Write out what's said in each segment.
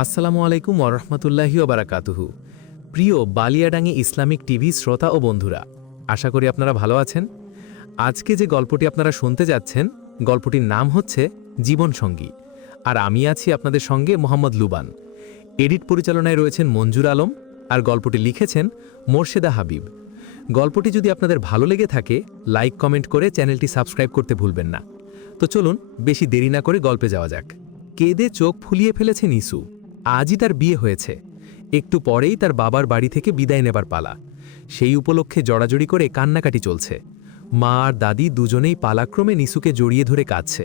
আসসালামু আলাইকুম ওরহমতুল্লাহি ওবারাকাতুহু। প্রিয় বালিয়াডাঙ্গি ইসলামিক টিভি শ্রোতা ও বন্ধুরা, আশা করি আপনারা ভালো আছেন। আজকে যে গল্পটি আপনারা শুনতে যাচ্ছেন, গল্পটির নাম হচ্ছে জীবনসঙ্গী, আর আমি আছি আপনাদের সঙ্গে মোহাম্মদ লুবান। এডিট পরিচালনায় রয়েছেন মঞ্জুর আলম, আর গল্পটি লিখেছেন মোর্শেদা হাবিব। গল্পটি যদি আপনাদের ভালো লেগে থাকে, লাইক কমেন্ট করে চ্যানেলটি সাবস্ক্রাইব করতে ভুলবেন না। তো চলুন বেশি দেরি না করে গল্পে যাওয়া যাক। কেঁদে চোখ ফুলিয়ে ফেলেছে নিসু। আজই তার বিয়ে হয়েছে, একটু পরেই তার বাবার বাড়ি থেকে বিদায় নেবার পালা। সেই উপলক্ষে জড়াজড়ি করে কান্নাকাটি চলছে। মা আর দাদি দুজনেই পালাক্রমে নিসুকে জড়িয়ে ধরে কাঁদছে।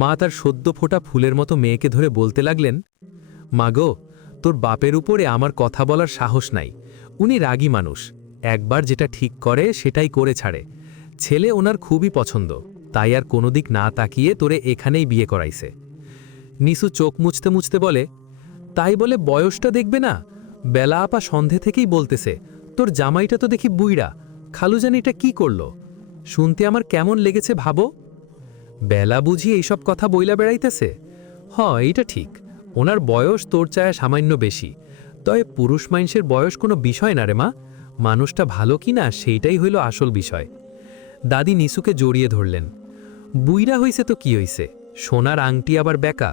মা তার সদ্য ফোটা ফুলের মতো মেয়েকে ধরে বলতে লাগলেন, মা গো, তোর বাপের উপরে আমার কথা বলার সাহস নাই। উনি রাগী মানুষ, একবার যেটা ঠিক করে সেটাই করে ছাড়ে। ছেলে ওনার খুবই পছন্দ, তাই আর কোনো দিক না তাকিয়ে তোরে এখানেই বিয়ে করাইছে। নিসু চোখ মুছতে মুছতে বলে, তাই বলে বয়সটা দেখবে না? বেলা আপা সন্ধে থেকেই বলতেছে, তোর জামাইটা তো দেখি বুইড়া, খালুজানিটা কি করল? শুনতে আমার কেমন লেগেছে ভাবো। বেলা বুঝি এইসব কথা বইলা বেড়াইতেছে? এইটা ঠিক, ওনার বয়স তোর চায় সামান্য বেশি। তবে পুরুষ মানুষের বয়স কোনো বিষয় না রে মা, মানুষটা ভালো কি না সেইটাই হইল আসল বিষয়। দাদি নিসুকে জড়িয়ে ধরলেন। বুইড়া হইছে তো কি হইছে, সোনার আংটি আবার বেকা।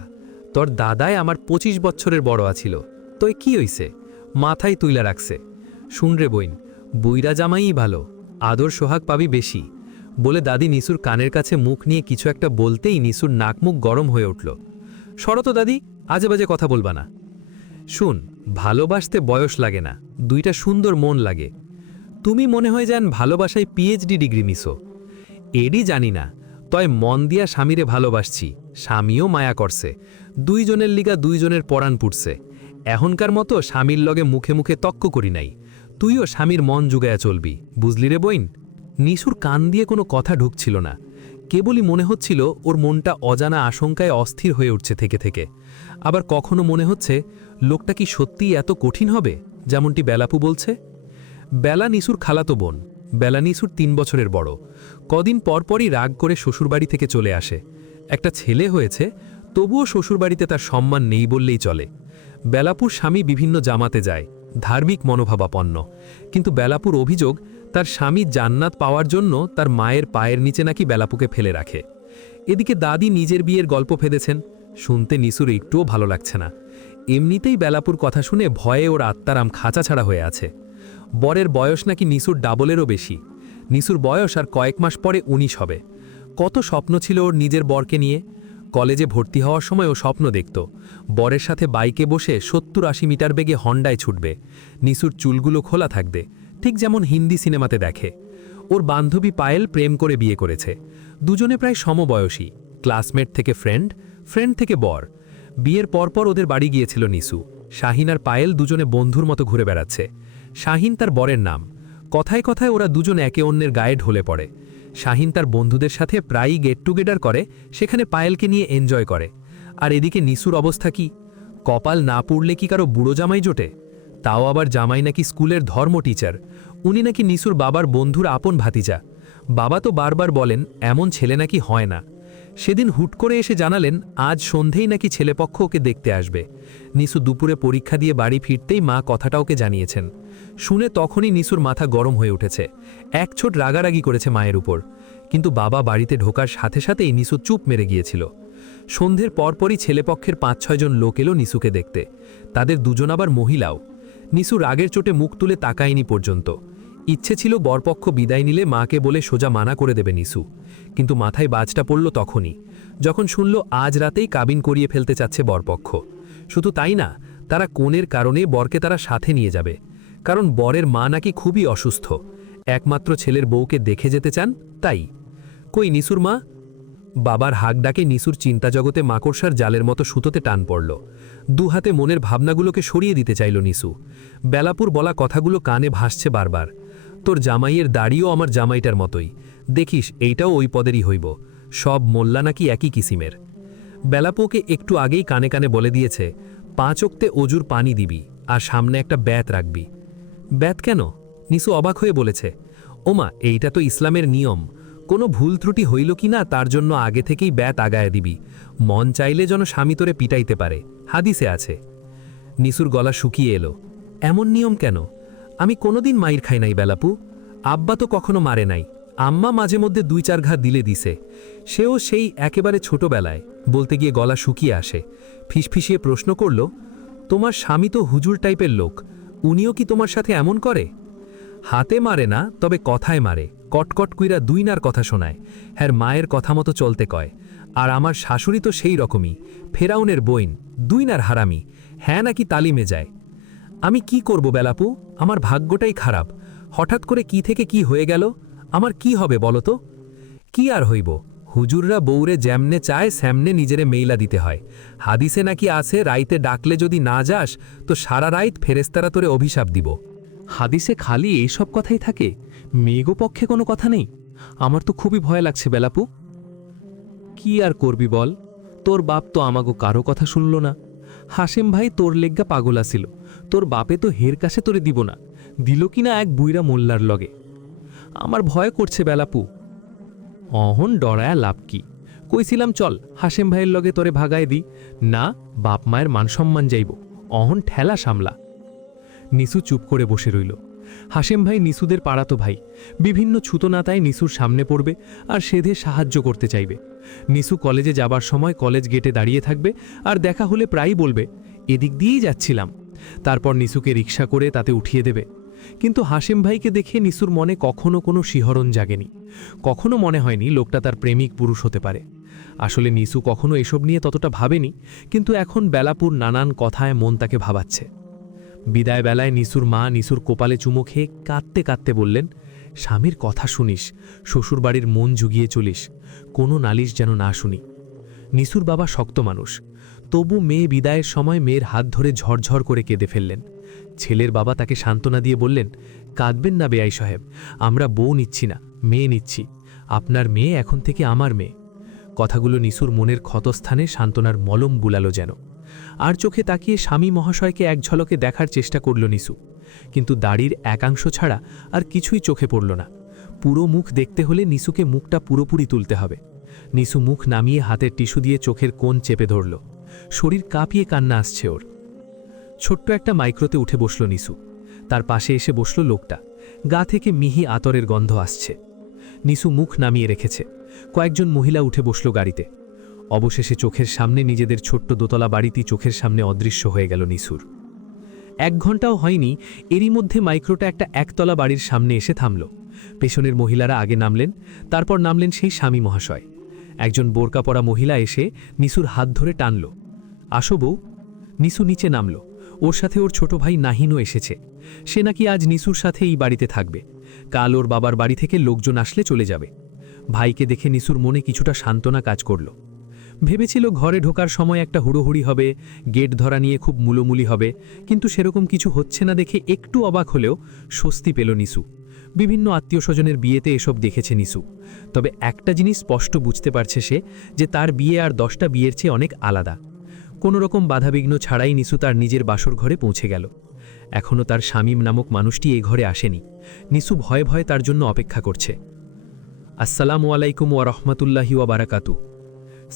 তোর দাদায় আমার 25 বছরের বড় আছিল, তোই কি হইছে? মাথায় তুইলা রাখছে। শুন রে বইন, বুইরা জামাইই ভালো, আদর সোহাগ পাবি বেশি, বলে দাদি নিসুর কানের কাছে মুখ নিয়ে কিছু একটা বলতেই নিসুর নাক মুখ গরম হয়ে উঠল। শরত দাদি, আজে বাজে কথা বলবা না। শুন, ভালোবাসতে বয়স লাগে না, দুইটা সুন্দর মন লাগে। তুমি মনে হয় যান ভালোবাসায় পিএইচডি ডিগ্রি নিছো। এডি জানি না, তয় মন দিয়া স্বামীরে ভালোবাসছি, স্বামীও মায়া করছে। দুইজনের লিগা দুইজনের পরাণ পুড়ছে। এখনকার মতো স্বামীর লগে মুখে মুখে তক্ক করি নাই। তুইও স্বামীর মন জুগায়া চলবি, বুঝলি রে বইন? নিসুর কান দিয়ে কোনো কথা ঢুকছিল না, কেবলই মনে হচ্ছিল ওর মনটা অজানা আশঙ্কায় অস্থির হয়ে উঠছে থেকে থেকে। আবার কখনো মনে হচ্ছে, লোকটা কি সত্যিই এত কঠিন হবে যেমনটি বেলাপু বলছে? বেলা নিসুর খালাতো বোন। বেলা নিসুর 3 বছরের বড়। কদিন পরপরই রাগ করে শ্বশুরবাড়ি থেকে চলে আসে। একটা ছেলে হয়েছে, তবুও শ্বশুরবাড়িতে তার সম্মান নেই বললেই চলে। বেলাপুর স্বামী বিভিন্ন জামাতে যায়, ধার্মিক মনোভাবাপন্ন, কিন্তু বেলাপুর অভিযোগ তার স্বামী জান্নাত পাওয়ার জন্য তার মায়ের পায়ের নিচে নাকি বেলাপুকে ফেলে রাখে। এদিকে দাদি নিজের বিয়ের গল্প ফেদেছেন, শুনতে নিসুর একটুও ভালো লাগছে না। এমনিতেই বেলাপুর কথা শুনে ভয়ে ওর আত্মারাম খাঁচা ছাড়া হয়ে আছে। বরের বয়স নাকি নিসুর ডাবলেরও বেশি। নিসুর বয়স আর কয়েক মাস পরে 19 হবে। কত স্বপ্ন ছিল ওর নিজের বরকে নিয়ে। কলেজে ভর্তি হওয়ার সময় ও স্বপ্ন দেখত বরের সাথে বাইকে বসে 70-80 মিটার বেগে হন্ডায় ছুটবে, নিসুর চুলগুলো খোলা থাকবে, ঠিক যেমন হিন্দি সিনেমাতে দেখে। ওর বান্ধবী পায়েল প্রেম করে বিয়ে করেছে। দুজনে প্রায় সমবয়সী, ক্লাসমেট থেকে ফ্রেন্ড, ফ্রেন্ড থেকে বর। বিয়ের পরপর ওদের বাড়ি গিয়েছিল নিসু। শাহিন আর পায়েল দুজনে বন্ধুর মতো ঘুরে বেড়াচ্ছে। শাহিন তার বরের নাম। কথায় কথায় ওরা দুজন একে অন্যের গায়ে ঢলে পড়ে। শাহিন তার বন্ধুদের সাথে প্রায়ই গেট টুগেদার করে, সেখানে পায়েলকে নিয়ে এনজয় করে। আর এদিকে নিসুর অবস্থা কি? কপাল না পুড়লে কি কারো বুড়ো জামাই জোটে? তাও আবার জামাই নাকি স্কুলের ধর্ম টিচার। উনি নাকি নিসুর বাবার বন্ধুর আপন ভাতিজা। বাবা তো বারবার বলেন এমন ছেলে নাকি হয় না। সেদিন হুট করে এসে জানালেন আজ সন্ধেই নাকি ছেলেপক্ষ ওকে দেখতে আসবে। নিসু দুপুরে পরীক্ষা দিয়ে বাড়ি ফিরতেই মা কথাটা ওকে জানিয়েছেন। শুনে তখনই নিসুর মাথা গরম হয়ে উঠেছে, এক ছোট রাগারাগি করেছে মায়ের উপর। কিন্তু বাবা বাড়িতে ঢোকার সাথে সাথেই নিসু চুপ মেরে গিয়েছিল। সন্ধ্যের পরপরই ছেলেপক্ষের 5-6 জন লোক এলো নিসুকে দেখতে। তাদের দুজন আবার মহিলাও। নিসু রাগের চোটে মুখ তুলে তাকায়নি পর্যন্ত। ইচ্ছে ছিল বরপক্ষ বিদায় নিলে মাকে বলে সোজা মানা করে দেবে নিসু, কিন্তু মাথায় বাজটা পড়ল তখনই, যখন শুনল আজ রাতেই কাবিন করিয়ে ফেলতে চাচ্ছে বরপক্ষ। শুধু তাই না, তারা কোনের কারণে বরকে তারা সাথে নিয়ে যাবে, কারণ বরের মা নাকি খুবই অসুস্থ। একমাত্র ছেলের বউকে দেখে যেতে চান, তাই। কই নিসুর মা? বাবার হাক ডাকে নিসুর চিন্তা জগতে মাকড়সার জালের মতো সুতোতে টান পড়ল। দুহাতে মনের ভাবনাগুলোকে সরিয়ে দিতে চাইল নিসু। বেলাপুর বলা কথাগুলো কানে ভাসছে বারবার। তোর জামাইয়ের দাড়িও আমার জামাইটার মতোই, দেখিস এইটাও ওই পদেরই হইব। সব মোল্লা নাকি একই কিসিমের। বেলাপুকে একটু আগেই কানে কানে বলে দিয়েছে 5 ওক্তে অজুর পানি দিবি, আর সামনে একটা ব্যাত রাখবি। ব্যাত কেন? নিসু অবাক হয়ে বলেছে, ওমা, এইটা তো ইসলামের নিয়ম। কোনো ভুল ত্রুটি হইল কি না তার জন্য আগে থেকেই ব্যাত আগায় দিবি, মন চাইলে যেন স্বামী তোরে পিটাইতে পারে, হাদিসে আছে। নিসুর গলা শুকিয়ে এলো। এমন নিয়ম কেন? আমি কোনোদিন মাইর খাই নাই বেলাপু। আব্বা তো কখনো মারে নাই। আম্মা মাঝে মধ্যে 2-4 ঘা দিলে দিছে, সেও সেই একেবারে ছোটবেলায়। বলতে গিয়ে গলা শুকিয়ে আসে। ফিসফিসিয়ে প্রশ্ন করল, তোমার স্বামী তো হুজুর টাইপের লোক, উনিও কি তোমার সাথে এমন করে? হাতে মারে না, তবে কথায় মারে। কটকট কইরা 2 নার কথা শোনায়, হ্যার মায়ের কথা মতো চলতে কয়। আর আমার শাশুড়ি তো সেই রকমই, ফেরাউনের বইন, 2 নার হারামি, হ্যাঁ নাকি তালিমে যায়। আমি কি করব বেলাপু? আমার ভাগ্যটাই খারাপ। হঠাৎ করে কি থেকে কি হয়ে গেল? আমার কি হবে বলো তো? কি আর হইব, হুজুররা বউরে যেমনে চায় স্যামনে নিজেরে মেইলা দিতে হয়। হাদিসে নাকি আছে, রাইতে ডাকলে যদি না যাস তো সারা রাইত ফেরেস্তারা তোরে অভিশাপ দিব। হাদিসে খালি এইসব কথাই থাকে, মেঘো পক্ষে কোনো কথা নেই? আমার তো খুবই ভয় লাগছে বেলাপু। কি আর করবি বল, তোর বাপ তো আমাগো কারো কথা শুনল না। হাসেম ভাই তোর লেগ্গা পাগল আসিল, তোর বাপে তো হের কাছে তোরে দিব না, দিল কিনা এক বুইরা মোল্লার লগে। আমার ভয় করছে বেলাপু। অহন ডরায়া লাভ কি? কইছিলাম চল হাসেম ভাইয়ের লগে তোরে ভাগায় দি, না বাপ মায়ের মানসম্মান যাইব, অহন ঠেলা সামলা। নিসু চুপ করে বসে রইল। হাসেম ভাই নিসুদের পাড়াতো ভাই, বিভিন্ন ছুতোনাতায় নিসুর সামনে পড়বে আর সেধে সাহায্য করতে চাইবে। নিসু কলেজে যাবার সময় কলেজ গেটে দাঁড়িয়ে থাকবে, আর দেখা হলে প্রায়ই বলবে, এদিক দিয়েই যাচ্ছিলাম। তারপর নিসুকে রিকশা করে তাতে উঠিয়ে দেবে। কিন্তু হাসেম ভাইকে দেখে নিসুর মনে কখনো কোনো শিহরণ জাগেনি। কখনো মনে হয়নি লোকটা তার প্রেমিক পুরুষ হতে পারে। আসলে নিসু কখনো এসব নিয়ে ততটা ভাবেনি, কিন্তু এখন বেলাপুর নানান কথায় মন তাকে ভাবাচ্ছে। বিদায় বেলায় নিসুর মা নিসুর কোপালে চুমো খেয়ে কাঁদতে কাঁদতে বললেন, স্বামীর কথা শুনিস, শ্বশুরবাড়ির মন জুগিয়ে চলিস, কোনো নালিশ যেন না শুনি। নিসুর বাবা শক্ত মানুষ, তবু মেয়ে বিদায়ের সময় মেয়ের হাত ধরে ঝরঝর করে কেঁদে ফেললেন। ছেলের বাবা তাকে সান্ত্বনা দিয়ে বললেন, কাঁদবেন না বেয়াই সাহেব, আমরা বউ নিচ্ছি না, মেয়ে নিচ্ছি। আপনার মেয়ে এখন থেকে আমার মেয়ে। কথাগুলো নিসুর মনের ক্ষতস্থানে সান্ত্বনার মলম বুলালো যেন। আর চোখে তাকিয়ে স্বামী মহাশয়কে এক ঝলকে দেখার চেষ্টা করল নিসু, কিন্তু দাড়ির একাংশ ছাড়া আর কিছুই চোখে পড়ল না। পুরো মুখ দেখতে হলে নিসুকে মুখটা পুরোপুরি তুলতে হবে। নিসু মুখ নামিয়ে হাতের টিস্যু দিয়ে চোখের কোণ চেপে ধরল। শরীর কাঁপিয়ে কান্না আসছে ওর। ছোট্ট একটা মাইক্রোতে উঠে বসল নিসু। তার পাশে এসে বসল লোকটা। গা থেকে মিহি আতরের গন্ধ আসছে। নিসু মুখ নামিয়ে রেখেছে। কয়েকজন মহিলা উঠে বসল গাড়িতে। অবশেষে চোখের সামনে নিজেদের ছোট্ট দোতলা বাড়িটি চোখের সামনে অদৃশ্য হয়ে গেল নিসুর। 1 ঘন্টাও হয়নি, এরই মধ্যে মাইক্রোটা একটা একতলা বাড়ির সামনে এসে থামল। পেছনের মহিলারা আগে নামলেন, তারপর নামলেন সেই স্বামী মহাশয়। একজন বোরকা পরা মহিলা এসে নিসুর হাত ধরে টানল। আসো বউ। নিসু নিচে নামল। ওর সাথে ওর ছোট ভাই নাহিনও এসেছে। সে নাকি আজ নিসুর সাথে এই বাড়িতে থাকবে। কাল ওর বাবার বাড়ি থেকে লোকজন আসলে চলে যাবে। ভাইকে দেখে নিসুর মনে কিছুটা সান্ত্বনা কাজ করল। ভেবেছিল ঘরে ঢোকার সময় একটা হুড়োহুড়ি হবে, গেট ধরা নিয়ে খুব মুলোমুলি হবে, কিন্তু সেরকম কিছু হচ্ছে না দেখে একটু অবাক হলেও স্বস্তি পেল নিসু। বিভিন্ন আত্মীয় স্বজনের বিয়েতে এসব দেখেছে নিসু, তবে একটা জিনিস স্পষ্ট বুঝতে পারছে সে, যে তার বিয়ে আর 10টা বিয়ের চেয়ে অনেক আলাদা। কোনো রকম বাধাবিঘ্ন ছাড়াই নিসু তার নিজের বাসর ঘরে পৌঁছে গেল। এখনও তার শামীম নামক মানুষটি এই ঘরে আসেনি। নিসু ভয়ে ভয়ে তার জন্য অপেক্ষা করছে। আসসালামু আলাইকুম ওয়া রাহমাতুল্লাহি ওয়া বারাকাতু।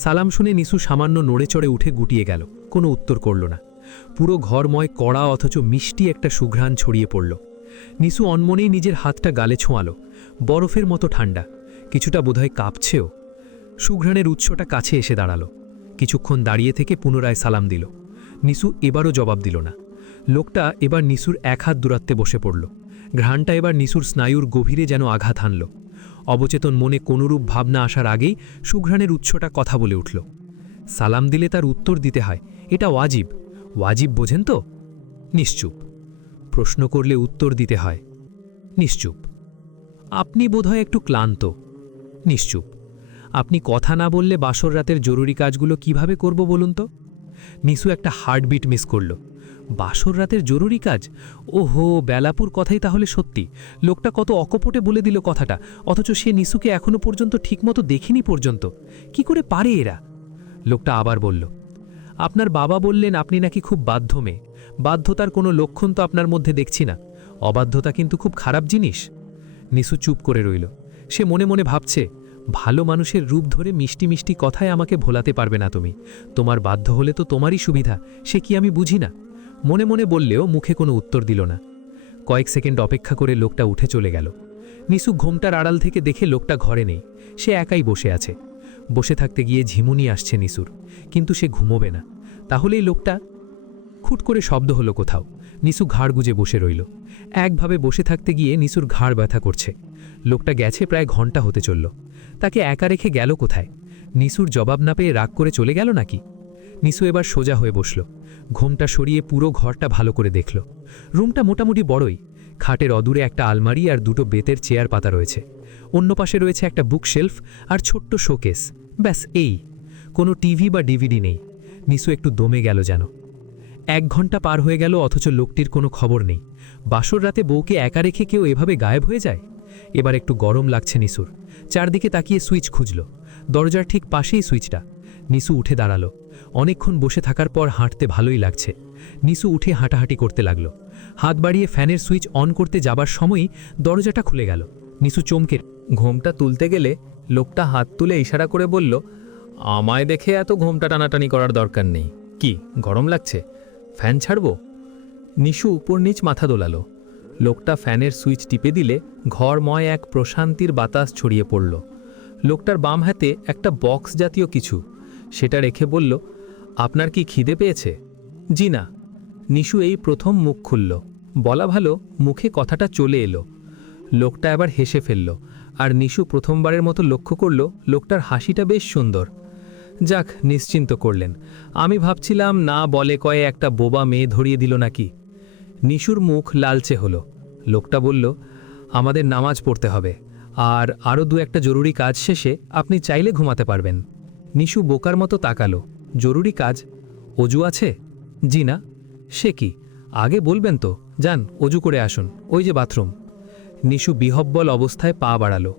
সালাম শুনে নিসু সামান্য নড়ে চড়ে উঠে গুটিয়ে গেল, কোনো উত্তর করল না। পুরো ঘরময় কড়া অথচ মিষ্টি একটা সুঘ্রাণ ছড়িয়ে পড়ল। নিসু অনমনেই নিজের হাতটা গালে ছোঁয়াল। বরফের মতো ঠান্ডা, কিছুটা বোধহয় কাঁপছেও। সুঘ্রাণের উৎসটা কাছে এসে দাঁড়ালো। কিছুক্ষণ দাঁড়িয়ে থেকে পুনরায় সালাম দিল। নিসু এবারও জবাব দিল না। লোকটা এবার নিসুর 1 হাত দূরত্বে বসে পড়ল। ঘ্রাণটা এবার নিসুর স্নায়ুর গভীরে যেন আঘাত হানল। অবচেতন মনে কোনরূপ ভাবনা আসার আগেই সুঘ্রাণের উৎসটা কথা বলে উঠল। সালাম দিলে তার উত্তর দিতে হয়, এটা ওয়াজিব। ওয়াজিব বোঝেন তো? নিশ্চুপ। প্রশ্ন করলে উত্তর দিতে হয়। নিশ্চুপ। আপনি বোধহয় একটু ক্লান্ত। নিশ্চুপ। আপনি কথা না বললে বাসর রাতের জরুরি কাজগুলো কিভাবে করব বলুন তো? নিসু একটা হার্টবিট মিস করল। বাসর রাতের জরুরি কাজ? ওহো, বেলাপুর কথাই তাহলে সত্যি। লোকটা কত অকপটে বলে দিল কথাটা, অথচ সে নিসুকে এখনো পর্যন্ত ঠিকমতো দেখিনি পর্যন্ত। কি করে পারে এরা? লোকটা আবার বলল, আপনার বাবা বললেন আপনি নাকি খুব বাধ্য মেয়ে। বাধ্যতার কোনো লক্ষণ তো আপনার মধ্যে দেখছি না। অবাধ্যতা কিন্তু খুব খারাপ জিনিস। নিসু চুপ করে রইল। সে মনে মনে ভাবছে, ভালো মানুষের রূপ ধরে মিষ্টি মিষ্টি কথায় আমাকে ভোলাতে পারবে না তুমি। তোমার বাধ্য হলে তো তোমারই সুবিধা, সে কি আমি বুঝি না? মনে মনে বললেও মুখে কোনো উত্তর দিল না। কয়েক সেকেন্ড অপেক্ষা করে লোকটা উঠে চলে গেল। নিসু ঘোমটার আড়াল থেকে দেখে লোকটা ঘরে নেই, সে একাই বসে আছে। বসে থাকতে গিয়ে ঝিমুনি আসছে নিসুর, কিন্তু সে ঘুমোবে না। তাহলেই লোকটা খুট করে শব্দ হলো কোথাও। নিসু ঘাড় গুজে বসে রইল। একভাবে বসে থাকতে গিয়ে নিসুর ঘাড় ব্যথা করছে। লোকটা গেছে প্রায় ঘন্টা হতে চলল। তাকে একা রেখে গেল কোথায়? নিসুর জবাব না পেয়ে রাগ করে চলে গেল নাকি? নিসু এবার সোজা হয়ে বসল। ঘোমটা সরিয়ে পুরো ঘরটা ভালো করে দেখল। রুমটা মোটামুটি বড়ই। খাটের অদূরে একটা আলমারি আর দুটো বেতের চেয়ার পাতা রয়েছে। অন্য পাশে রয়েছে একটা বুক শেলফ আর ছোট্ট শোকেস। ব্যাস এই, কোনো টিভি বা ডিভিডি নেই। নিসু একটু দমে গেল যেন। 1 ঘন্টা পার হয়ে গেল অথচ লোকটির কোনো খবর নেই। বাসর রাতে বউকে একা রেখে কেউ এভাবে গায়েব হয়ে যায়? এবার একটু গরম লাগছে নিসুর। চারদিকে তাকিয়ে সুইচ খুঁজল। দরজার ঠিক পাশেই সুইচটা। নিসু উঠে দাঁড়ালো। অনেকক্ষণ বসে থাকার পর হাঁটতে ভালোই লাগছে। নিসু উঠে হাঁটাহাঁটি করতে লাগল। হাত বাড়িয়ে ফ্যানের সুইচ অন করতে যাবার সময়ই দরজাটা খুলে গেল। নিসু চমকে ঘোমটা তুলতে গেলে লোকটা হাত তুলে ইশারা করে বলল, আমায় দেখে এত ঘোমটা টানাটানি করার দরকার নেই। কি গরম লাগছে? ফ্যান ছাড়ব? নিশু উপর নিচ মাথা দোলালো। লোকটা ফ্যানের সুইচ টিপে দিলে ঘরময় এক প্রশান্তির বাতাস ছড়িয়ে পড়ল। লোকটার বাম হাতে একটা বক্স জাতীয় কিছু, সেটা রেখে বলল, আপনার কি খিদে পেয়েছে? জি না। নিশু এই প্রথম মুখ খুলল। বলা ভালো, মুখে কথাটা চলে এলো। লোকটা এবার হেসে ফেলল, আর নিশু প্রথমবারের মতো লক্ষ্য করল লোকটার হাসিটা বেশ সুন্দর। যাক, নিশ্চিন্ত করলেন। আমি ভাবছিলাম না বলে কয়ে একটা বোবা মেয়ে ধরিয়ে দিল নাকি। নিশুর মুখ লালচে হলো। লোকটা বলল, আমাদের নামাজ পড়তে হবে, আর আরও 2-1টা জরুরি কাজ শেষে আপনি চাইলে ঘুমাতে পারবেন। নিশু বোকার মতো তাকালো। জরুরি কাজ? অজু আছে? জি না। সে কি, আগে বলবেন তো। যান, অজু করে আসুন, ওই যে বাথরুম। নিশু বিহব্বল অবস্থায় পা বাড়ালো।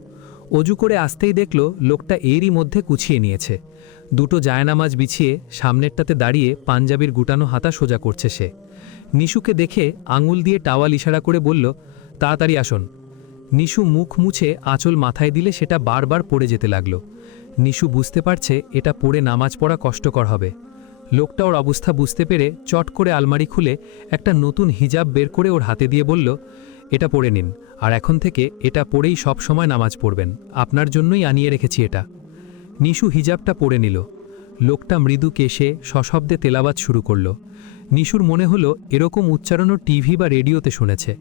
অজু করে আসতেই দেখল লোকটা এরই মধ্যে কুছিয়ে নিয়েছে। দুটো জায়নামাজ বিছিয়ে সামনেরটাতে দাঁড়িয়ে পাঞ্জাবির গুটানো হাতা সোজা করছে সে। নিশুকে দেখে আঙুল দিয়ে টাওয়াল ইশারা করে বলল, তাড়াতাড়ি আসুন। নিশু মুখ মুছে আঁচল মাথায় দিলে সেটা বারবার পড়ে যেতে লাগল। নিশু বুঝতে পারছে এটা পড়ে নামাজ পড়া কষ্টকর হবে। লোকটা ওর অবস্থা বুঝতে পেরে চট করে আলমারি খুলে একটা নতুন হিজাব বের করে ওর হাতে দিয়ে বলল, এটা পরে নিন, আর এখন থেকে এটা পরেই সব সময় নামাজ পড়বেন। আপনার জন্যই আনিয়ে রেখেছি এটা। নিশু হিজাবটা পরে নিল। লোকটা মৃদু কেশে সশব্দে তেলাওয়াত শুরু করল। নিশুর মনে হলো এরকম উচ্চারণও টিভি বা রেডিওতে শুনেছে।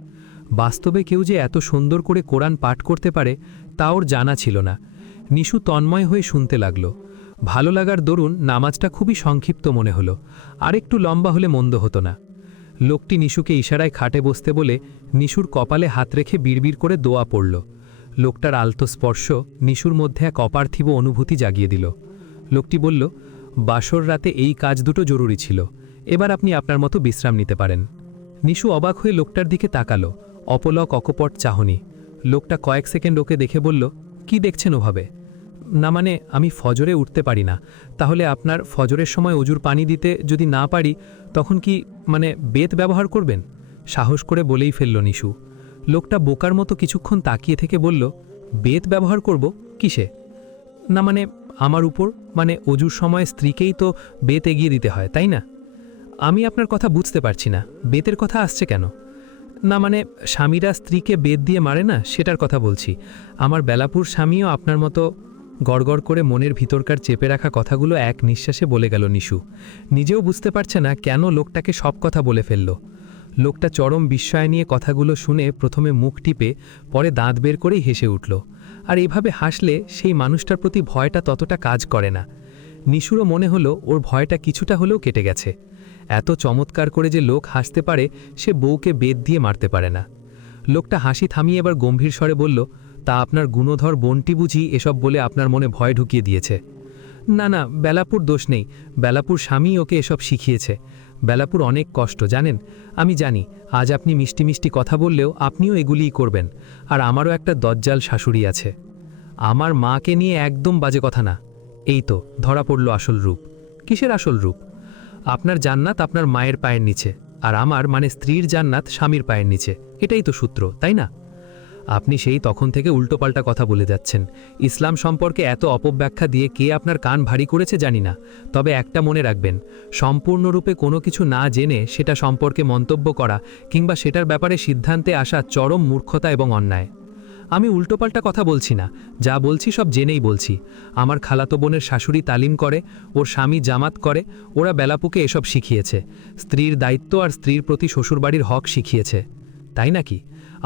বাস্তবে কেউ যে এত সুন্দর করে কোরআন পাঠ করতে পারে তা ওর জানা ছিল না। নিশু তন্ময় হয়ে শুনতে লাগল। ভালো লাগার দরুন নামাজটা খুবই সংক্ষিপ্ত মনে হলো, আর একটু লম্বা হলে মন্দ হতো না। লোকটি নিশুকে ইশারায় খাটে বসতে বলে নিশুর কপালে হাত রেখে বিড়বিড় করে দোয়া পড়ল। লোকটার আলতো স্পর্শ নিশুর মধ্যে এক অপার্থিব অনুভূতি জাগিয়ে দিল। লোকটি বলল, বাসর রাতে এই কাজ দুটো জরুরি ছিল, এবার আপনি আপনার মতো বিশ্রাম নিতে পারেন। নিশু অবাক হয়ে লোকটার দিকে তাকালো, অপলক অকপট চাহনি। লোকটা কয়েক সেকেন্ড ওকে দেখে বলল, কি দেখছেন ওভাবে? না মানে, আমি ফজরে উঠতে পারি না, তাহলে আপনার ফজরের সময় অজুর পানি দিতে যদি না পারি তখন কি মানে বেত ব্যবহার করবেন? সাহস করে বলেই ফেলল নিশু। লোকটা বোকার মতো কিছুক্ষণ তাকিয়ে থেকে বলল, বেত ব্যবহার করব কিসে? না মানে আমার উপর, মানে অজুর সময় স্ত্রীকেই তো বেত এগিয়ে দিতে হয়, তাই না? আমি আপনার কথা বুঝতে পারছি না, বেতের কথা আসছে কেন? না মানে স্বামীরা স্ত্রীকে বেত দিয়ে মারে না, সেটার কথা বলছি। আমার বেলাপুর স্বামীও আপনার মতো। গড়গড় করে মনের ভিতরকার চেপে রাখা কথাগুলো এক নিঃশ্বাসে বলে গেল নিশু। নিজেও বুঝতে পারছে না কেন লোকটাকে সব কথা বলে ফেলল। লোকটা চরম বিস্ময় নিয়ে কথাগুলো শুনে প্রথমে মুখ টিপে পরে দাঁত বের করেই হেসে উঠল। আর এভাবে হাসলে সেই মানুষটার প্রতি ভয়টা ততটা কাজ করে না। নিশুরও মনে হলো ওর ভয়টা কিছুটা হলেও কেটে গেছে। এত চমৎকার করে যে লোক হাসতে পারে সে বউকে বেত দিয়ে মারতে পারে না। লোকটা হাসি থামিয়ে এবার গম্ভীর স্বরে বলল, তা আপনার গুণধর বোনটি বুঝি এসব বলে আপনার মনে ভয় ঢুকিয়ে দিয়েছে? না না, বেলাপুর দোষ নেই, বেলাপুর স্বামী ওকে এসব শিখিয়েছে। বেলাপুর অনেক কষ্ট জানেন, আমি জানি। আজ আপনি মিষ্টি মিষ্টি কথা বললেও আপনিও এগুলিই করবেন। আর আমারও একটা দজ্জাল শাশুড়ি আছে। আমার মাকে নিয়ে একদম বাজে কথা না। এই তো ধরা পড়ল আসল রূপ। কিসের আসল রূপ? আপনার জান্নাত আপনার মায়ের পায়ের নিচে, আর আমার মানে স্ত্রীর জান্নাত স্বামীর পায়ের নিচে। এটাই তো সূত্র, তাই না? আপনি সেই তখন থেকে উল্টোপাল্টা কথা বলে যাচ্ছেন। ইসলাম সম্পর্কে এত অপব্যাখ্যা দিয়ে কে আপনার কান ভারী করেছে জানি না, তবে একটা মনে রাখবেন, সম্পূর্ণরূপে কোনো কিছু না জেনে সেটা সম্পর্কে মন্তব্য করা কিংবা সেটার ব্যাপারে সিদ্ধান্তে আসা চরম মূর্খতা এবং অন্যায়। আমি উল্টোপাল্টা কথা বলছি না, যা বলছি সব জেনেই বলছি। আমার খালাতো বোনের শাশুড়ি তালিম করে, ওর স্বামী জামাত করে, ওরা বেলাপুকে এসব শিখিয়েছে। স্ত্রীর দায়িত্ব আর স্ত্রীর প্রতি শ্বশুরবাড়ির হক শিখিয়েছে, তাই নাকি?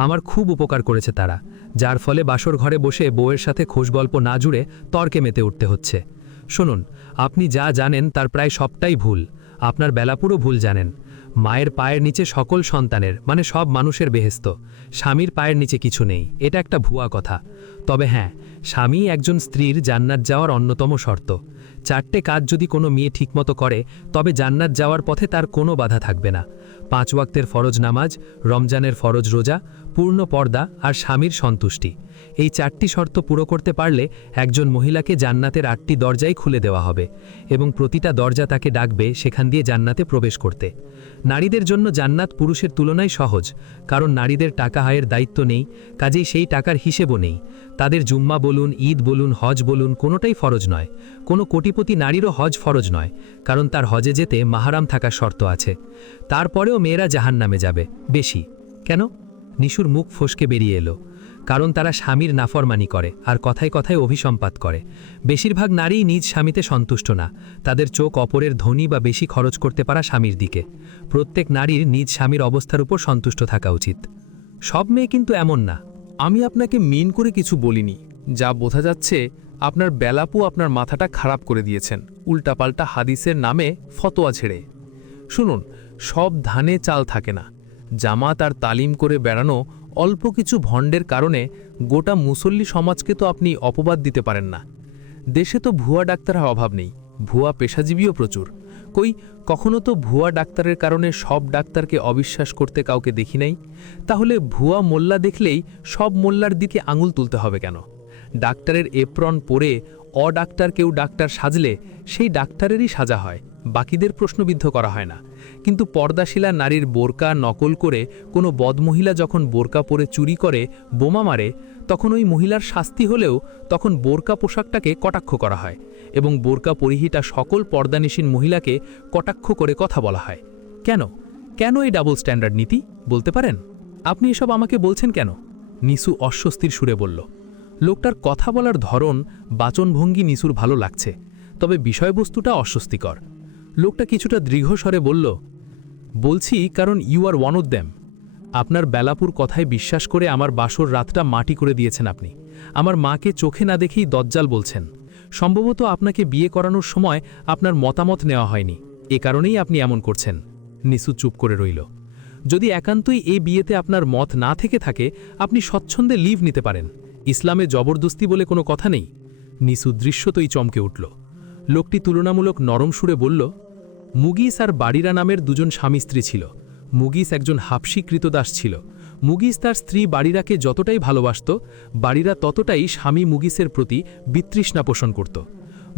আমার খুব উপকার করেছে তারা, যার ফলে বাসর ঘরে বসে বউয়ের সাথে খোশগল্প না জুড়ে তর্কে মেতে উঠতে হচ্ছে। শুনুন, আপনি যা জানেন তার প্রায় সবটাই ভুল। আপনার বেলাপুরও ভুল জানেন। মায়ের পায়ের নিচে সকল সন্তানের, মানে সব মানুষের বেহেস্ত, স্বামীর পায়ের নিচে কিছু নেই, এটা একটা ভুয়া কথা। তবে হ্যাঁ, স্বামী একজন স্ত্রীর জান্নাত যাওয়ার অন্যতম শর্ত। 4টে কাজ যদি কোনো মেয়ে ঠিকমতো করে, তবে জান্নাত যাওয়ার পথে তার কোনো বাধা থাকবে না। 5 ওয়াক্তের ফরজ নামাজ, রমজানের ফরজ রোজা, পূর্ণ পর্দা আর স্বামীর সন্তুষ্টি। এই 4টি শর্ত পুরো করতে পারলে একজন মহিলাকে জান্নাতের 8টি দরজাই খুলে দেওয়া হবে এবং প্রতিটা দরজা তাকে ডাকবে সেখান দিয়ে জান্নাতে প্রবেশ করতে। নারীদের জন্য জান্নাত পুরুষের তুলনায় সহজ, কারণ নারীদের টাকা আয়ের দায়িত্ব নেই, কাজেই সেই টাকার হিসেবও নেই। তাদের জুম্মা বলুন, ঈদ বলুন, হজ বলুন, কোনোটাই ফরজ নয়। কোনো কোটিপতি নারীরও হজ ফরজ নয়, কারণ তার হজে যেতে মাহারাম থাকার শর্ত আছে। তারপরেও মেয়েরা জাহান্নামে যাবে। বেশি কেন? নিশুর মুখ ফসকে বেরিয়ে এলো। কারণ তারা স্বামীর নাফরমানি করে আর কথায় কথায় অভিসম্পাত করে। বেশিরভাগ নারী নিজ স্বামীতে সন্তুষ্ট না, তাদের চোখ অপরের ধনী বা বেশি খরচ করতে পারা স্বামীর দিকে। প্রত্যেক নারীর নিজ স্বামীর অবস্থার উপর সন্তুষ্ট থাকা উচিত। সব মেয়ে কিন্তু এমন না। আমি আপনাকে মিন করে কিছু বলিনি, যা বোঝা যাচ্ছে আপনার বেলাপু আপনার মাথাটা খারাপ করে দিয়েছেন উল্টাপাল্টা হাদিসের নামে ফতোয়া ছেড়ে। শুনুন, সব ধানে চাল থাকে না। জামাত আর তালিম করে বেড়ানো অল্প কিছু ভণ্ডের কারণে গোটা মুসল্লি সমাজকে তো আপনি অপবাদ দিতে পারেন না। দেশে তো ভুয়া ডাক্তারের অভাব নেই, ভুয়া পেশাজীবীও প্রচুর। কখনো তো ভুয়া ডাক্তারের কারণে সব ডাক্তারকে অবিশ্বাস করতে কাউকে দেখি নাই। তাহলে ভুয়া মোল্লা দেখলেই সব মোল্লার দিকে আঙুল তুলতে হবে কেন? ডাক্তারের এপ্রন পরে অডাক্তার কেউ ডাক্তার সাজলে সেই ডাক্তারেরই সাজা হয়, বাকিদের প্রশ্নবিদ্ধ করা হয় না। কিন্তু পর্দাশীলা নারীর বোরকা নকল করে কোনো বদমহিলা যখন বোরকা পরে চুরি করে, বোমা মারে, তখন ওই মহিলার শাস্তি হলেও তখন বোরকা পোশাকটাকে কটাক্ষ করা হয় এবং বোরকা পরিহিতা সকল পর্দানিসীন মহিলাকে কটাক্ষ করে কথা বলা হয়। কেন কেন এই ডাবল স্ট্যান্ডার্ড নীতি বলতে পারেন? আপনি এসব আমাকে বলছেন কেন? নিসু অস্বস্তির সুরে বলল। লোকটার কথা বলার ধরন, বাচনভঙ্গি নিসুর ভালো লাগছে, তবে বিষয়বস্তুটা অস্বস্তিকর। লোকটা কিছুটা দৃঢ়স্বরে বলল, বলছি কারণ you are one of them. আপনার বেলাপুর কথায় বিশ্বাস করে আমার বাসর রাতটা মাটি করে দিয়েছেন আপনি। আমার মাকে চোখে না দেখেই দজ্জাল বলছেন। সম্ভবত আপনাকে বিয়ে করানোর সময় আপনার মতামত নেওয়া হয়নি, এ কারণেই আপনি এমন করছেন। নিসু চুপ করে রইল। যদি একান্তই এই বিয়েতে আপনার মত না থেকে থাকে, আপনি স্বচ্ছন্দে লিভ নিতে পারেন। ইসলামে জবরদস্তি বলে কোনো কথা নেই। নিসু দৃশ্যতই চমকে উঠল। লোকটি তুলনামূলক নরম সুরে বলল, মুগিস আর বাড়িরা নামের দুজন স্বামী স্ত্রী ছিল। মুগিস একজন হাবশী কৃতদাস ছিল। মুগিস তার স্ত্রী বাড়িরাকে যতটাই ভালোবাসত, বাড়িরা ততটাই স্বামী মুগিসের প্রতি বিতৃষ্ণা পোষণ করত।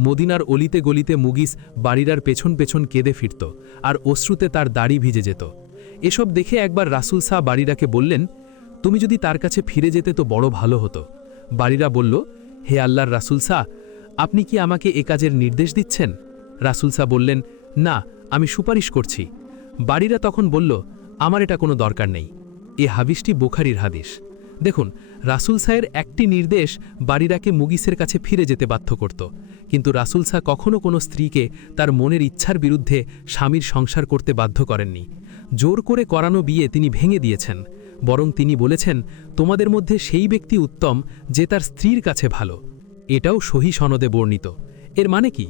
মদিনার অলিতে গলিতে মুগিস বাড়িরার পেছন পেছন কেঁদে ফিরত আর অশ্রুতে তার দাড়ি ভিজে যেত। এসব দেখে একবার রাসূল সাহ বাড়িরাকে বললেন, তুমি যদি তার কাছে ফিরে যেতে তো বড় ভালো হতো। বাড়িরা বলল, হে আল্লাহর রাসূল সাহ, আপনি কি আমাকে এ কাজের নির্দেশ দিচ্ছেন? রাসূল সাহ বললেন, না, আমি সুপারিশ করছি। বাড়িরা তখন বলল, আমার এটা কোনো দরকার নেই। এ হাদিসটি বুখারীর হাদিস। দেখুন, রাসূল সাহের একটি নির্দেশ বাড়িরাকে মুগিসের কাছে ফিরে যেতে বাধ্য করত, কিন্তু রাসূল সাহ কখনও কোনো স্ত্রীকে তার মনের ইচ্ছার বিরুদ্ধে স্বামীর সংসার করতে বাধ্য করেননি। জোর করে করানো বিয়ে তিনি ভেঙে দিয়েছেন, বরং তিনি বলেছেন, তোমাদের মধ্যে সেই ব্যক্তি উত্তম যে তার স্ত্রীর কাছে ভালো। এটাও সহি সনদে বর্ণিত। এর মানে কি?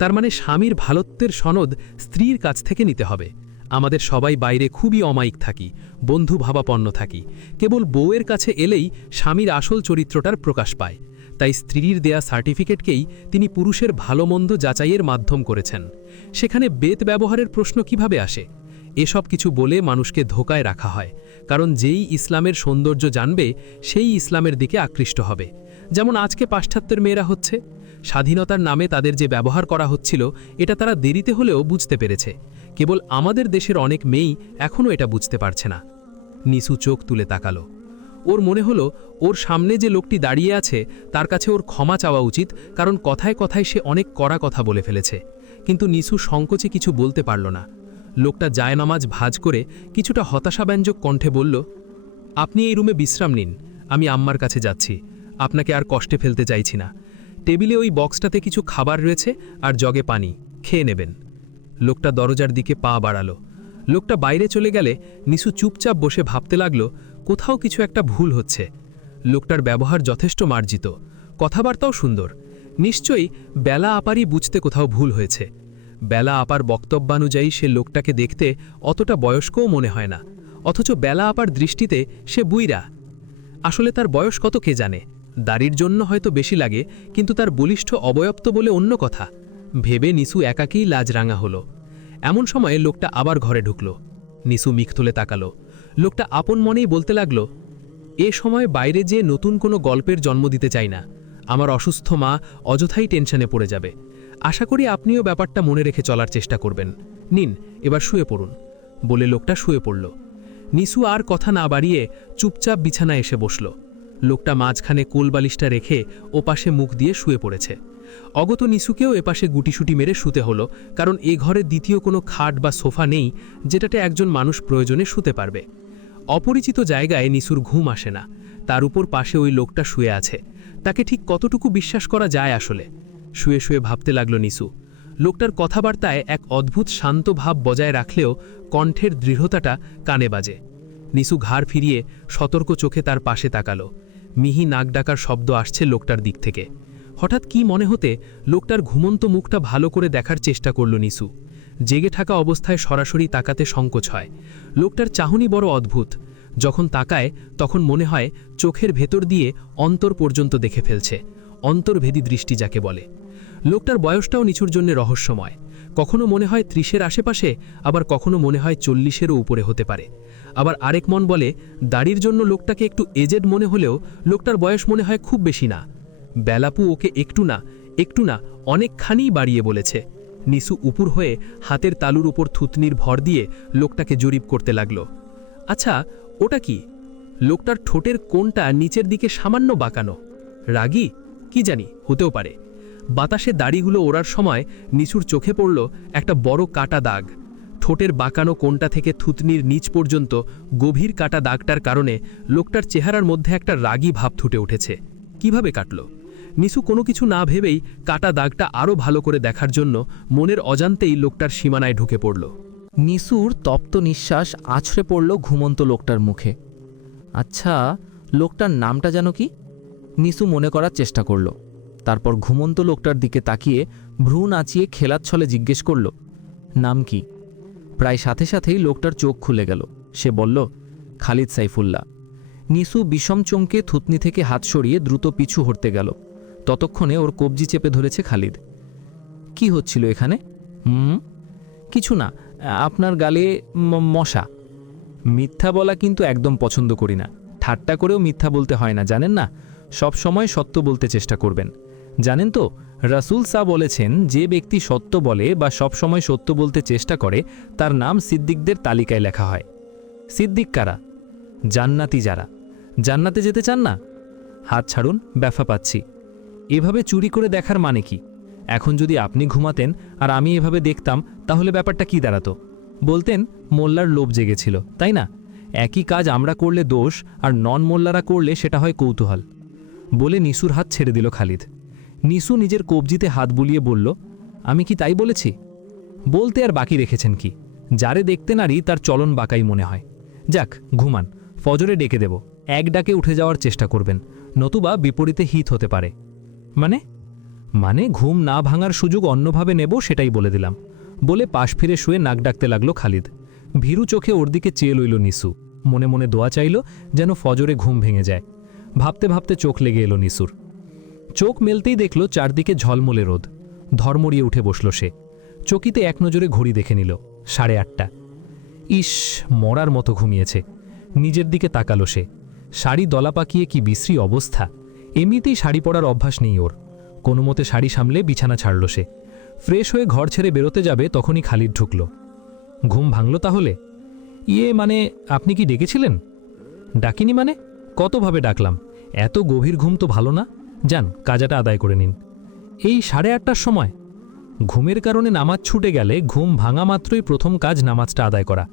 তার মানে স্বামীর ভালোত্বের সনদ স্ত্রীর কাছ থেকে নিতে হবে। আমাদের সবাই বাইরে খুবই অমায়িক থাকি, বন্ধু ভাবাপন্ন থাকি। কেবল বউয়ের কাছে এলেই স্বামীর আসল চরিত্রটার প্রকাশ পায়। তাই স্ত্রীর দেয়া সার্টিফিকেটকেই তিনি পুরুষের ভালো মন্দ যাচাইয়ের মাধ্যম করেছেন। সেখানে বেত ব্যবহারের প্রশ্ন কিভাবে আসে? এসব কিছু বলে মানুষকে ধোকায় রাখা হয়, কারণ যেই ইসলামের সৌন্দর্য জানবে সেই ইসলামের দিকে আকৃষ্ট হবে। যেমন আজকে পাশ্চাত্যের মেয়েরা হচ্ছে। স্বাধীনতার নামে তাদের যে ব্যবহার করা হচ্ছিল, এটা তারা দেরিতে হলেও বুঝতে পেরেছে। কেবল আমাদের দেশের অনেক মেয়েই এখনও এটা বুঝতে পারছে না। নিসু চোখ তুলে তাকালো। ওর মনে হলো ওর সামনে যে লোকটি দাঁড়িয়ে আছে তার কাছে ওর ক্ষমা চাওয়া উচিত, কারণ কথায় কথায় সে অনেক কড়া কথা বলে ফেলেছে। কিন্তু নিসু সংকোচে কিছু বলতে পারল না। লোকটা জায়নামাজ ভাঁজ করে কিছুটা হতাশাব্যঞ্জক কণ্ঠে বলল, আপনি এই রুমে বিশ্রাম নিন, আমি আম্মার কাছে যাচ্ছি, আপনাকে আর কষ্টে ফেলতে চাইছি না। টেবিলে ওই বক্সটাতে কিছু খাবার রয়েছে আর জগে পানি, খেয়ে নেবেন। লোকটা দরজার দিকে পা বাড়ালো। লোকটা বাইরে চলে গেলে নিসু চুপচাপ বসে ভাবতে লাগল কোথাও কিছু একটা ভুল হচ্ছে। লোকটার ব্যবহার যথেষ্ট মার্জিত, কথাবার্তাও সুন্দর। নিশ্চয়ই বেলা আপারই বুঝতে কোথাও ভুল হয়েছে। বেলা আপার বক্তব্যানুযায়ী সে লোকটাকে দেখতে অতটা বয়স্কও মনে হয় না, অথচ বেলা আপার দৃষ্টিতে সে বুইরা। আসলে তার বয়স কত কে জানে, দাড়ির জন্য হয়তো বেশি লাগে, কিন্তু তার বলিষ্ঠ অবয়ব তো বলে অন্য কথা। ভেবে নিসু একাকেই লাজ রাঙা হলো। এমন সময়ে লোকটা আবার ঘরে ঢুকল। নিসু মিখ তুলে তাকালো। লোকটা আপন মনেই বলতে লাগল, এ সময় বাইরে যে নতুন কোনো গল্পের জন্ম দিতে চাই না। আমার অসুস্থ মা অযথাই টেনশনে পড়ে যাবে। আশা করি আপনিও ব্যাপারটা মনে রেখে চলার চেষ্টা করবেন। নিন, এবার শুয়ে পড়ুন। বলে লোকটা শুয়ে পড়ল। নিসু আর কথা না বাড়িয়ে চুপচাপ বিছানায় এসে বসল। লোকটা মাঝখানে কোলবালিশটা রেখে ওপাশে মুখ দিয়ে শুয়ে পড়েছে। অগত নিসুকেও এপাশে গুটিসুটি মেরে শুতে হলো, কারণ এ ঘরে দ্বিতীয় কোনো খাট বা সোফা নেই যেটাতে একজন মানুষ প্রয়োজনে শুতে পারবে। অপরিচিত জায়গায় নিসুর ঘুম আসে না, তার উপর পাশে ওই লোকটা শুয়ে আছে। তাকে ঠিক কতটুকু বিশ্বাস করা যায় আসলে? শুয়ে শুয়ে ভাবতে লাগল নিসু। লোকটার কথাবার্তায় এক অদ্ভুত শান্ত ভাব বজায় রাখলেও কণ্ঠের দৃঢ়তাটা কানে বাজে। নিসু ঘাড় ফিরিয়ে সতর্ক চোখে তার পাশে তাকালো। মিহি নাক ডাকার শব্দ আসছে লোকটার দিক থেকে। হঠাৎ কি মনে হতে লোকটার ঘুমন্ত মুখটা ভালো করে দেখার চেষ্টা করল নিসু। জেগে থাকা অবস্থায় সরাসরি তাকাতে সংকোচ হয়। লোকটার চাহনি বড় অদ্ভুত। যখন তাকায় তখন মনে হয় চোখের ভেতর দিয়ে অন্তর পর্যন্ত দেখে ফেলছে। অন্তর্ভেদী দৃষ্টি যাকে বলে। লোকটার বয়সটাও নিচুর জন্য রহস্যময়। কখনো মনে হয় ৩০-এর আশেপাশে, আবার কখনো মনে হয় ৪০-এরও উপরে হতে পারে। আবার আরেক মন বলে দাড়ির জন্য লোকটাকে একটু এজেড মনে হলেও লোকটার বয়স মনে হয় খুব বেশি না। বেলাপু ওকে একটু না অনেকখানি বাড়িয়ে বলেছে। নিসু উপুর হয়ে হাতের তালুর উপর থুতনির ভর দিয়ে লোকটাকে জরিপ করতে লাগল। আচ্ছা, ওটা কি? লোকটার ঠোঁটের কোণটা নিচের দিকে সামান্য বাঁকানো। রাগী? কি জানি, হতেও পারে। বাতাসে দাড়িগুলো ওড়ার সময় নিসুর চোখে পড়ল একটা বড় কাটা দাগ। ঠোঁটের বাঁকানো কোণটা থেকে থুতনির নিচ পর্যন্ত গভীর কাটা দাগটার কারণে লোকটার চেহারার মধ্যে একটা রাগী ভাব ফুটে উঠেছে। কিভাবে কাটল? নিসু কোনো কিছু না ভেবেই কাটা দাগটা আরও ভালো করে দেখার জন্য মনের অজান্তেই লোকটার সীমানায় ঢুকে পড়ল। নিসুর তপ্ত নিঃশ্বাস আছড়ে পড়ল ঘুমন্ত লোকটার মুখে। আচ্ছা, লোকটার নামটা যেন কি? নিসু মনে করার চেষ্টা করল। তারপর ঘুমন্ত লোকটার দিকে তাকিয়ে ভ্রু নাচিয়ে খেলার ছলে জিজ্ঞেস করল, নাম কি? প্রায় সাথে সাথেই লোকটার চোখ খুলে গেল। সে বলল, খালিদ সাইফুল্লাহ। নিসু বিষম চমকে থুতনি থেকে হাত সরিয়ে দ্রুত পিছু হটতে গেল। ততক্ষণে ওর কবজি চেপে ধরেছে খালিদ। কি হচ্ছিল এখানে? কিছু না, আপনার গালে মশা। মিথ্যা বলা কিন্তু একদম পছন্দ করি না। ঠাট্টা করেও মিথ্যা বলতে হয় না, জানেন না? সব সময় সত্য বলতে চেষ্টা করবেন। জানেন তো, রাসূল সাহ বলেছেন, যে ব্যক্তি সত্য বলে বা সব সময় সত্য বলতে চেষ্টা করে তার নাম সিদ্দিকদের তালিকায় লেখা হয়। সিদ্দিক কারা? জান্নাতি যারা। জান্নাতে যেতে চান না? হাত ছাড়ুন, ব্যথা পাচ্ছি। এভাবে চুরি করে দেখার মানে কি? এখন যদি আপনি ঘুমাতেন আর আমি এভাবে দেখতাম, তাহলে ব্যাপারটা কি দাঁড়াতো? বলতেন মোল্লার লোভ জেগেছিল, তাই না? একই কাজ আমরা করলে দোষ, আর নন মোল্লারা করলে সেটা হয় কৌতূহল। বলে নিসুর হাত ছেড়ে দিল খালিদ। নিসু নিজের কবজিতে হাত বুলিয়ে বলল, আমি কি তাই বলেছি? বলতে আর বাকি রেখেছেন কি? যারে দেখতে নারী তার চলন বাঁকাই মনে হয়। যাক, ঘুমান, ফজরে ডেকে দেব। এক ডাকে উঠে যাওয়ার চেষ্টা করবেন, নতুবা বিপরীতে হিত হতে পারে। মানে ঘুম না ভাঙার সুযোগ অন্যভাবে নেব, সেটাই বলে দিলাম। বলে পাশ ফিরে শুয়ে নাক ডাকতে লাগলো খালিদ। ভীরু চোখে ওর দিকে চেয়ে লইল নিসু। মনে মনে দোয়া চাইল যেন ফজরে ঘুম ভেঙে যায়। ভাবতে ভাবতে চোখ লেগে এলো নিসুর। চোখ মেলতেই দেখল চারদিকে ঝলমলে রোদ। ধর্মড়িয়ে উঠে বসল সে। চকিতে এক নজরে ঘড়ি দেখে নিল, 8:30। ইস, মরার মতো ঘুমিয়েছে। নিজের দিকে তাকালো সে। শাড়ি দলা পাকিয়ে কি বিশ্রী অবস্থা। এমনিতেই শাড়ি পরার অভ্যাস নেই ওর। কোনো মতে শাড়ি সামলে বিছানা ছাড়ল সে। ফ্রেশ হয়ে ঘর ছেড়ে বেরোতে যাবে, তখনই খালিদ ঢুকল। ঘুম ভাঙল তাহলে? মানে আপনি কি ডেকেছিলেন? ডাকিনি মানে? কতভাবে ডাকলাম, এত গভীর ঘুম তো ভালো না, যান কাজাটা আদায় করে নিন। এই 8:30টার সময়? ঘুমের কারণে নামাজ ছুটে গেলে ঘুম ভাঙা মাত্রই প্রথম কাজ নামাজটা আদায় করা।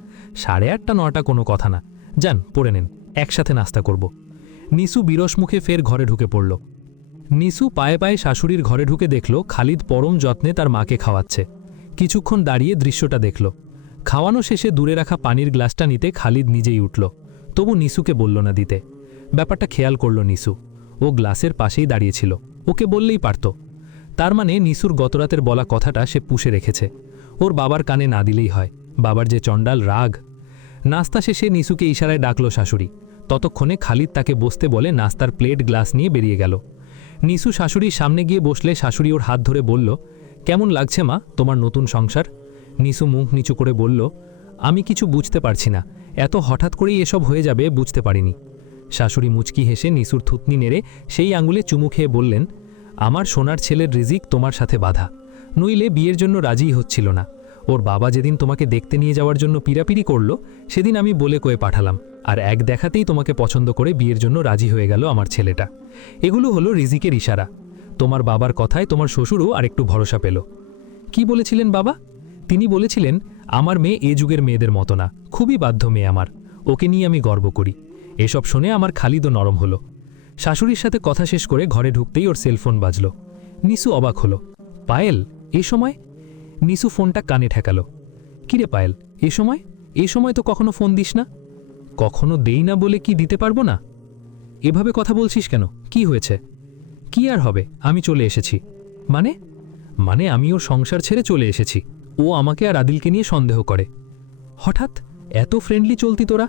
8:30 9টা কোনো কথা না, যান পড়ে নিন, একসাথে নাস্তা করব। নিসু বিরস মুখে ফের ঘরে ঢুকে পড়ল। নিসু পায়ে পায়ে শাশুড়ির ঘরে ঢুকে দেখল খালিদ পরম যত্নে তার মাকে খাওয়াচ্ছে। কিছুক্ষণ দাঁড়িয়ে দৃশ্যটা দেখল। খাওয়ানো শেষে দূরে রাখা পানির গ্লাসটা নিতে খালিদ নিজেই উঠল, তবু নিসুকে বলল না দিতে। ব্যাপারটা খেয়াল করল নিসু, ও গ্লাসের পাশেই দাঁড়িয়েছিল, ওকে বললেই পারত। তার মানে নিসুর গতরাতের বলা কথাটা সে পুষে রেখেছে, ওর বাবার কানে না দিলেই হয়। বাবার যে চণ্ডাল রাগ। নাস্তা শেষে নিসুকে ইশারায় ডাকল শাশুড়ি। ততক্ষণে খালিদ তাকে বসতে বলে নাস্তার প্লেট গ্লাস নিয়ে বেরিয়ে গেল। নিসু শাশুড়ির সামনে গিয়ে বসলে শাশুড়ি ওর হাত ধরে বলল, কেমন লাগছে মা তোমার নতুন সংসার? নিসু মুখ নিচু করে বলল, আমি কিছু বুঝতে পারছি না, এত হঠাৎ করেই এসব হয়ে যাবে বুঝতে পারিনি। শাশুড়ি মুচকি হেসে নিসুর থুতনি নেড়ে সেই আঙুলে চুমু খেয়ে বললেন, আমার সোনার ছেলের রিজিক তোমার সাথে বাধা, নইলে বিয়ের জন্য রাজিই হচ্ছিল না। ওর বাবা যেদিন তোমাকে দেখতে নিয়ে যাওয়ার জন্য পিরাপিরি করল, সেদিন আমি বলে কয়ে পাঠালাম, আর এক দেখাতেই তোমাকে পছন্দ করে বিয়ের জন্য রাজি হয়ে গেল আমার ছেলেটা। এগুলো হলো রিজিকের ইশারা। তোমার বাবার কথায় তোমার শ্বশুরও আরেকটু ভরসা পেল। কি বলেছিলেন বাবা? তিনি বলেছিলেন, আমার মেয়ে এ যুগের মেয়েদের মতো না, খুবই বাধ্য মেয়ে আমার, ওকে নিয়ে আমি গর্ব করি। এসব শুনে আমার খালিদও নরম হলো। শাশুড়ির সাথে কথা শেষ করে ঘরে ঢুকতেই ওর সেলফোন বাজল। নিসু অবাক হলো, পায়েল এ সময়? নিসু ফোনটা কানে ঠেকালো। কিরে পায়েল, এ সময় তো কখনো ফোন দিস না। কখনো দেই না বলে কি দিতে পারবো না? এভাবে কথা বলছিস কেন, কি হয়েছে? কি আর হবে, আমি চলে এসেছি। মানে আমি ওর সংসার ছেড়ে চলে এসেছি। ও আমাকে আর আদিলকে নিয়ে সন্দেহ করে। হঠাৎ এত ফ্রেন্ডলি চলতি তোরা?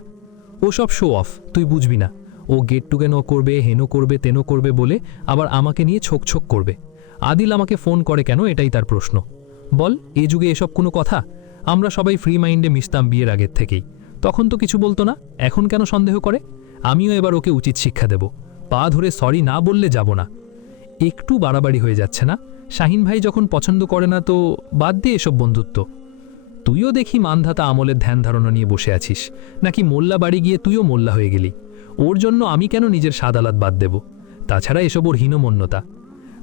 ও সব শো অফ, তুই বুঝবি না। ও গেট টুগেনো করবে, হেনো করবে, তেনো করবে বলে আবার আমাকে নিয়ে ছোক করবে। আদিল আমাকে ফোন করে কেন, এটাই তার প্রশ্ন। বল, এ যুগে এসব কোনো কথা? আমরা সবাই ফ্রি মাইন্ডে মিশতাম বিয়ের আগের থেকেই, তখন তো কিছু বলতো না, এখন কেন সন্দেহ করে? আমিও এবার ওকে উচিত শিক্ষা দেব, পা ধরে সরি না বললে যাব না। একটু বাড়াবাড়ি হয়ে যাচ্ছে না? শাহিন ভাই যখন পছন্দ করে না তো বাদ দিয়ে এসব বন্ধুত্ব। তুইও দেখি মানধাতা আমলের ধ্যান ধারণা নিয়ে বসে আছিস, নাকি মোল্লা বাড়ি গিয়ে তুইও মোল্লা হয়ে গেলি? ওর জন্য আমি কেন নিজের সাদালাত বাদ দেব? তাছাড়া এসব ওর হীনমন্যতা।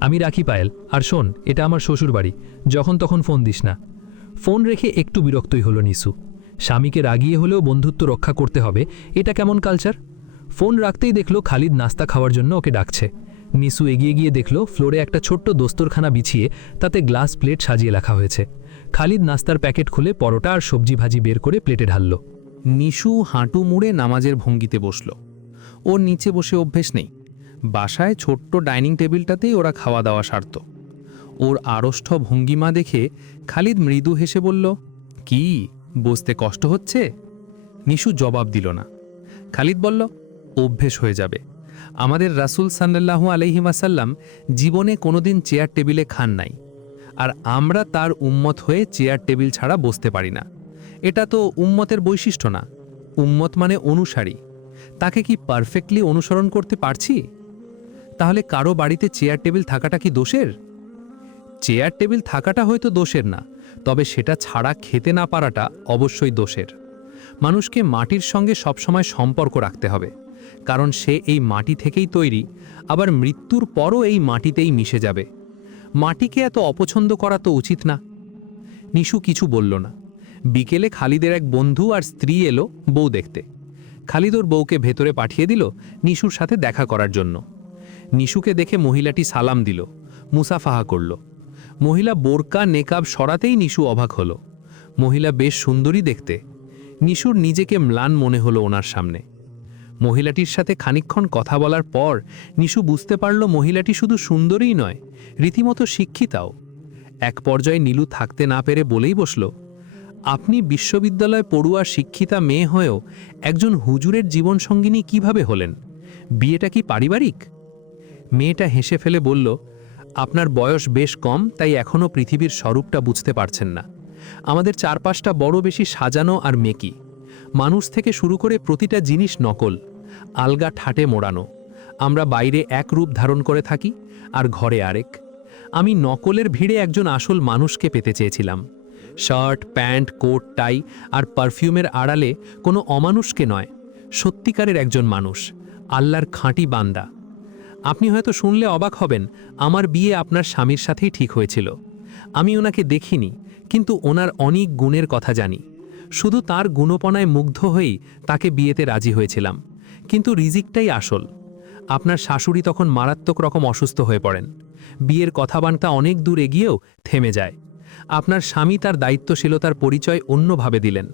আমি রাখি পায়েল, আর শোন, এটা আমার শ্বশুর বাড়ি, যখন তখন ফোন দিস না। ফোন রেখে একটু বিরক্তই হলো নিসু। স্বামীকে রাগিয়ে হলেও বন্ধুত্ব রক্ষা করতে হবে, এটা কেমন কালচার? ফোন রাখতেই দেখলো খালিদ নাস্তা খাওয়ার জন্য ওকে ডাকছে। নিসু এগিয়ে গিয়ে দেখল ফ্লোরে একটা ছোট্ট দস্তরখানা বিছিয়ে তাতে গ্লাস প্লেট সাজিয়ে রাখা হয়েছে। খালিদ নাস্তার প্যাকেট খুলে পরোটা আর সবজি ভাজি বের করে প্লেটে ঢালল। নিশু হাঁটু মুড়ে নামাজের ভঙ্গিতে বসল। ওর নিচে বসে অভ্যেস নেই, বাসায় ছোট্ট ডাইনিং টেবিলটাতেই ওরা খাওয়া দাওয়া সারত। ওর আড়ষ্ঠ ভঙ্গিমা দেখে খালিদ মৃদু হেসে বলল, কি বসতে কষ্ট হচ্ছে? নিশু জবাব দিল না। খালিদ বলল, অভ্যেস হয়ে যাবে। আমাদের রাসূল সাল্লাল্লাহু আলাইহি ওয়াসাল্লাম জীবনে কোনোদিন চেয়ার টেবিলে খান নাই, আর আমরা তার উম্মত হয়ে চেয়ার টেবিল ছাড়া বসতে পারি না। এটা তো উম্মতের বৈশিষ্ট্য না। উম্মত মানে অনুসারী। তাকে কি পারফেক্টলি অনুসরণ করতে পারছি? তাহলে কারো বাড়িতে চেয়ার টেবিল থাকাটা কি দোষের? চেয়ার টেবিল থাকাটা হয়তো দোষের না, তবে সেটা ছাড়া খেতে না পারাটা অবশ্যই দোষের। মানুষকে মাটির সঙ্গে সবসময় সম্পর্ক রাখতে হবে, কারণ সে এই মাটি থেকেই তৈরি, আবার মৃত্যুর পরও এই মাটিতেই মিশে যাবে। মাটিকে এত অপছন্দ করা তো উচিত না। নিশু কিছু বলল না। বিকেলে খালিদের এক বন্ধু আর স্ত্রী এলো বউ দেখতে। খালিদ ওর বউকে ভেতরে পাঠিয়ে দিল নিশুর সাথে দেখা করার জন্য। নিশুকে দেখে মহিলাটি সালাম দিল, মুসাফাহা করল। মহিলা বোরকা নেকাব সরাতেই নিশু অবাক হলো। মহিলা বেশ সুন্দরী দেখতে। নিশুর নিজেকে ম্লান মনে হলো ওনার সামনে। মহিলাটির সাথে খানিকক্ষণ কথা বলার পর নিশু বুঝতে পারল মহিলাটি শুধু সুন্দরীই নয়, রীতিমতো শিক্ষিতাও। এক পর্যায়ে নীলু থাকতে না পেরে বলেই বসল, আপনি বিশ্ববিদ্যালয় পড়ুয়া শিক্ষিতা মেয়ে হয়েও একজন হুজুরের জীবনসঙ্গিনী কিভাবে হলেন? বিয়েটা কি পারিবারিক? মেয়েটা হেসে ফেলে বলল, আপনার বয়স বেশ কম, তাই এখনও পৃথিবীর স্বরূপটা বুঝতে পারছেন না। আমাদের চারপাশটা বড় বেশি সাজানো আর মেকি। মানুষ থেকে শুরু করে প্রতিটা জিনিস নকল, আলগা ঠাটে মোড়ানো। আমরা বাইরে এক রূপ ধারণ করে থাকি আর ঘরে আরেক। আমি নকলের ভিড়ে একজন আসল মানুষকে পেতে চেয়েছিলাম। শার্ট, প্যান্ট, কোট, টাই আর পারফিউমের আড়ালে কোনো অমানুষকে নয়, সত্যিকারের একজন মানুষ, আল্লাহর খাঁটি বান্দা। আপনি হয়তো শুনলে অবাক হবেন, আমার বিয়ে আপনার স্বামীর সাথেই ঠিক হয়েছিল। আমি ওনাকে দেখিনি, কিন্তু ওনার অনেক গুণের কথা জানি। শুধু তার গুণপনায় মুগ্ধ হয়েই তাকে বিয়েতে রাজি হয়েছিলাম। কিন্তু রিজিকটাই আসল। আপনার শাশুড়ি তখন মারাত্মক রকম অসুস্থ হয়ে পড়েন। বিয়ের কথাবার্তা অনেক দূর এগিয়েও থেমে যায়। আপনার স্বামী তার দায়িত্বশীলতার পরিচয় অন্যভাবে দিলেন।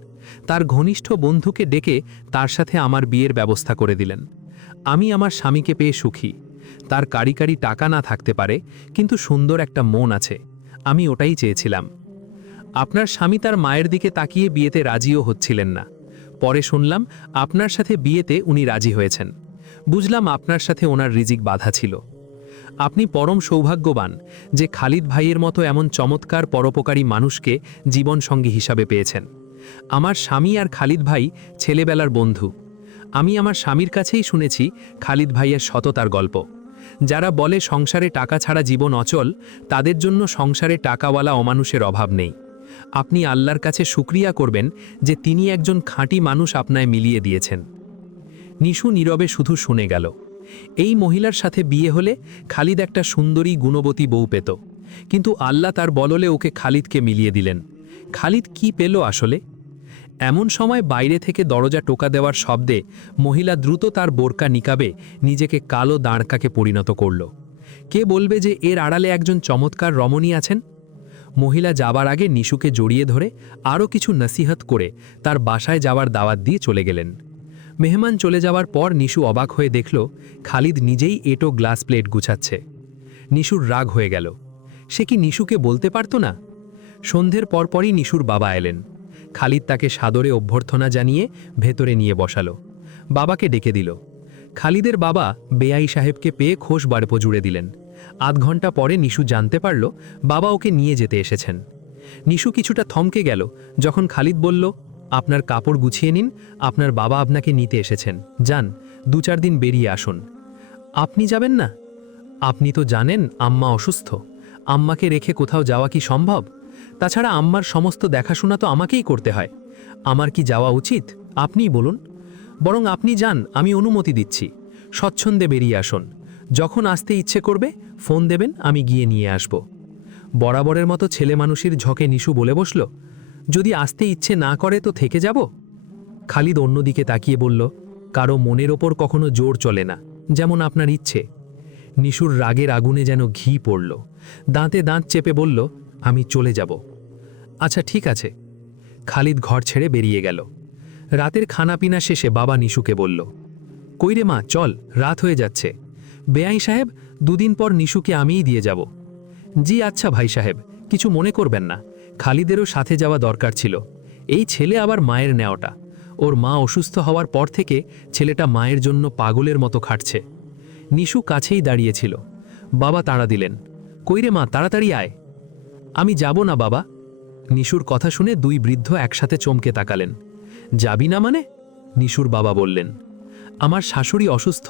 তার ঘনিষ্ঠ বন্ধুকে ডেকে তার সাথে আমার বিয়ের ব্যবস্থা করে দিলেন। আমি আমার স্বামীকে পেয়ে সুখী। তার কারি টাকা না থাকতে পারে, কিন্তু সুন্দর একটা মন আছে। আমি ওটাই চেয়েছিলাম। আপনার স্বামী তার মায়ের দিকে তাকিয়ে বিয়েতে রাজিও হচ্ছিলেন না। পরে শুনলাম আপনার সাথে বিয়েতে উনি রাজি হয়েছেন। বুঝলাম আপনার সাথে ওনার রিজিক বাধা ছিল। আপনি পরম সৌভাগ্যবান যে খালিদ ভাইয়ের মতো এমন চমৎকার পরোপকারী মানুষকে জীবনসঙ্গী হিসাবে পেয়েছেন। আমার স্বামী আর খালিদ ভাই ছেলেবেলার বন্ধু। আমি আমার স্বামীর কাছেই শুনেছি খালিদ ভাইয়ের সততার গল্প। যারা বলে সংসারে টাকা ছাড়া জীবন অচল, তাদের জন্য সংসারে টাকাওয়ালা অমানুষের অভাব নেই। আপনি আল্লাহর কাছে শুকরিয়া করবেন যে তিনি একজন খাঁটি মানুষ আপনায় মিলিয়ে দিয়েছেন। নিশু নীরবে শুধু শুনে গেল। এই মহিলার সাথে বিয়ে হলে খালিদ একটা সুন্দরী গুণবতী বউ পেত, কিন্তু আল্লাহ তার বদলে ওকে খালিদকে মিলিয়ে দিলেন। খালিদ কি পেল আসলে? এমন সময় বাইরে থেকে দরজা টোকা দেওয়ার শব্দে মহিলা দ্রুত তার বোরকা নিকাবে নিজেকে কালো দাঁড়কাকে পরিণত করল। কে বলবে যে এর আড়ালে একজন চমৎকার রমণী আছেন? মহিলা যাবার আগে নিশুকে জড়িয়ে ধরে আরও কিছু নসিহত করে তার বাসায় যাওয়ার দাওয়াত দিয়ে চলে গেলেন। মেহমান চলে যাওয়ার পর নিশু অবাক হয়ে দেখল খালিদ নিজেই এটো গ্লাস প্লেট গুছাচ্ছে। নিশুর রাগ হয়ে গেল। সে কি নিশুকে বলতে পারত না? সন্ধ্যের পরপরই নিশুর বাবা এলেন। খালিদ তাকে সাদরে অভ্যর্থনা জানিয়ে ভেতরে নিয়ে বসালো। বাবাকে ডেকে দিল। খালিদের বাবা বেআই সাহেবকে পেয়ে খোশ বাড়পো জুড়ে দিলেন। আধ ঘন্টা পরে নিশু জানতে পারল বাবা ওকে নিয়ে যেতে এসেছেন। নিশু কিছুটা থমকে গেল যখন খালিদ বলল, আপনার কাপড় গুছিয়ে নিন, আপনার বাবা আপনাকে নিতে এসেছেন। যান, 2-4 দিন বেরিয়ে আসুন। আপনি যাবেন না? আপনি তো জানেন আম্মা অসুস্থ। আম্মাকে রেখে কোথাও যাওয়া কি সম্ভব? তাছাড়া আম্মার সমস্ত দেখাশোনা তো আমাকেই করতে হয়। আমার কি যাওয়া উচিত? আপনিই বলুন। বরং আপনি যান, আমি অনুমতি দিচ্ছি। স্বচ্ছন্দে বেরিয়ে আসুন। যখন আসতে ইচ্ছে করবে ফোন দেবেন, আমি গিয়ে নিয়ে আসব। বরাবরের মতো ছেলে মানুষের ঝকে নিশু বলে বসল, যদি আসতে ইচ্ছে না করে তো থেকে যাব। খালিদ অন্যদিকে তাকিয়ে বলল, কারো মনের ওপর কখনো জোর চলে না, যেমন আপনার ইচ্ছে। নিশুর রাগের আগুনে যেন ঘি পড়ল। দাঁতে দাঁত চেপে বলল, আমি চলে যাব। আচ্ছা ঠিক আছে। খালিদ ঘর ছেড়ে বেরিয়ে গেল। রাতের খানাপিনা শেষে বাবা নিশুকে বলল, কইরে মা, চল, রাত হয়ে যাচ্ছে। বেআই সাহেব, 2 দিন পর নিশুকে আমিই দিয়ে যাব। জি আচ্ছা ভাই সাহেব, কিছু মনে করবেন না। খালিদেরও সাথে যাওয়া দরকার ছিল। এই ছেলে আবার মায়ের নেওয়াটা। ওর মা অসুস্থ হওয়ার পর থেকে ছেলেটা মায়ের জন্য পাগলের মতো খাটছে। নিশু কাছেই দাঁড়িয়েছিল। বাবা তাড়া দিলেন, কইরে মা, তাড়াতাড়ি আয়। আমি যাব না বাবা। নিশুর কথা শুনে 2 বৃদ্ধ একসাথে চমকে তাকালেন। যাবি না মানে? নিশুর বাবা বললেন, আমার শাশুড়ি অসুস্থ।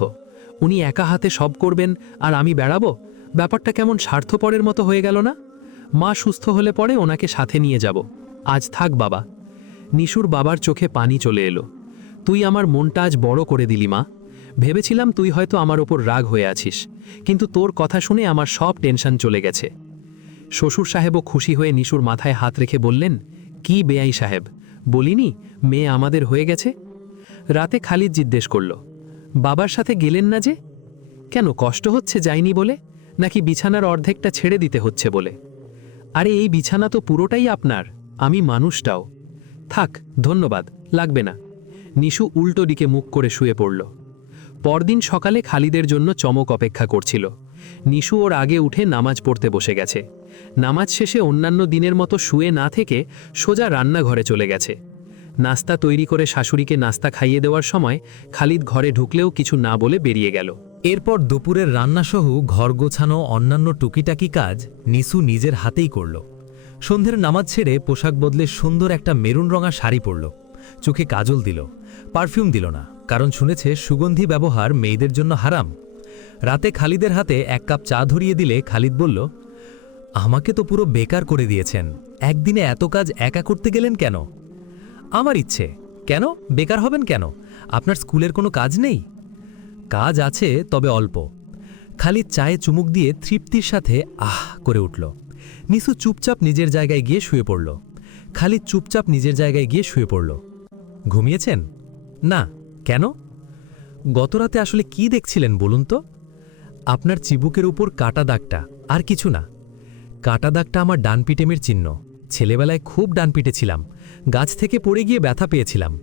উনি একা হাতে সব করবেন আর আমি বেড়াবো? ব্যাপারটা কেমন স্বার্থপরের মতো হয়ে গেল না? মা সুস্থ হলে পরে ওনাকে সাথে নিয়ে যাব। আজ থাক বাবা। নিশুর বাবার চোখে পানি চলে এলো। তুই আমার মনটা আজ বড় করে দিলি মা। ভেবেছিলাম তুই হয়তো আমার ওপর রাগ হয়ে আছিস, কিন্তু তোর কথা শুনে আমার সব টেনশন চলে গেছে। শ্বশুর সাহেবও খুশি হয়ে নিশুর মাথায় হাত রেখে বললেন, কি বেআই সাহেব, বলিনি মেয়ে আমাদের হয়ে গেছে? রাতে খালিদ জিজ্ঞেস করল, বাবার সাথে গেলেন না যে? কেন, কষ্ট হচ্ছে যায়নি বলে, নাকি বিছানার অর্ধেকটা ছেড়ে দিতে হচ্ছে বলে? আরে এই বিছানা তো পুরোটাই আপনার, আমি মানুষটাও। থাক, ধন্যবাদ, লাগবে না। নিশু উল্টো দিকে মুখ করে শুয়ে পড়ল। পরদিন সকালে খালিদের জন্য চমক অপেক্ষা করছিল। নিশু ওর আগে উঠে নামাজ পড়তে বসে গেছে। নামাজ শেষে অন্যান্য দিনের মতো শুয়ে না থেকে সোজা রান্নাঘরে চলে গেছে। নাস্তা তৈরি করে শাশুড়িকে নাস্তা খাইয়ে দেওয়ার সময় খালিদ ঘরে ঢুকলেও কিছু না বলে বেরিয়ে গেল। এরপর দুপুরের রান্নাসহ ঘর গোছানো অন্যান্য টুকিটাকি কাজ নিশু নিজের হাতেই করল। সন্ধ্যের নামাজ ছেড়ে পোশাক বদলে সুন্দর একটা মেরুন রঙা শাড়ি পরল। চোখে কাজল দিল, পারফিউম দিল না, কারণ শুনেছে সুগন্ধি ব্যবহার মেয়েদের জন্য হারাম। রাতে খালিদের হাতে 1 কাপ চা ধরিয়ে দিলে খালিদ বলল, আমাকে তো পুরো বেকার করে দিয়েছেন। একদিনে এত কাজ একা করতে গেলেন কেন? আমার ইচ্ছে। কেন বেকার হবেন কেন? আপনার স্কুলের কোনো কাজ নেই? কাজ আছে তবে অল্প। খালিদ চায়ে চুমুক দিয়ে তৃপ্তির সাথে আহ করে উঠল। নিসু চুপচাপ নিজের জায়গায় গিয়ে শুয়ে পড়ল। খালিদ চুপচাপ নিজের জায়গায় গিয়ে শুয়ে পড়ল। ঘুমিয়েছেন? না। কেন? গতরাতে আসলে কি দেখছিলেন বলুন তো? আপনার চিবুকের উপর কাটা দাগটা, আর কিছু না। কাটা দাগটা আমার ডানপিটেমের চিহ্ন। ছেলেবেলায় খুব ডানপিটে ছিলাম, গাছ থেকে পড়ে গিয়ে ব্যথা পেয়েছিলাম,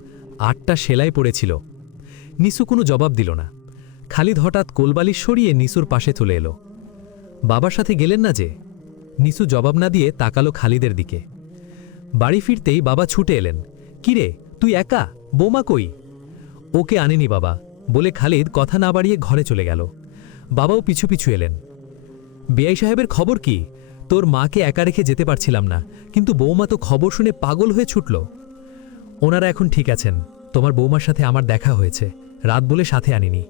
8টা সেলাই পড়েছিল। নিসু কোনো জবাব দিল না। খালিদ হঠাৎ কোলবালিশ সরিয়ে নিসুর পাশে চলে এলো। বাবার সাথে গেলেন না যে? নিসু জবাব না দিয়ে তাকালো খালিদের দিকে। বাড়ি ফিরতেই বাবা ছুটে এলেন। কিরে, তুই একা? বৌমা কই? ওকে আনেনি বাবা, বলে খালিদ কথা না বাড়িয়ে ঘরে চলে গেল। বাবাও পিছু পিছু এলেন। বেআই সাহেবের খবর কি? তোর মাকে একা রেখে যেতে পারছিলাম না, কিন্তু বৌমা তো খবর শুনে পাগল হয়ে ছুটল। ওনারা এখন ঠিক আছেন। তোমার বৌমার সাথে আমার দেখা হয়েছে, রাত বলে সাথে আনিনি।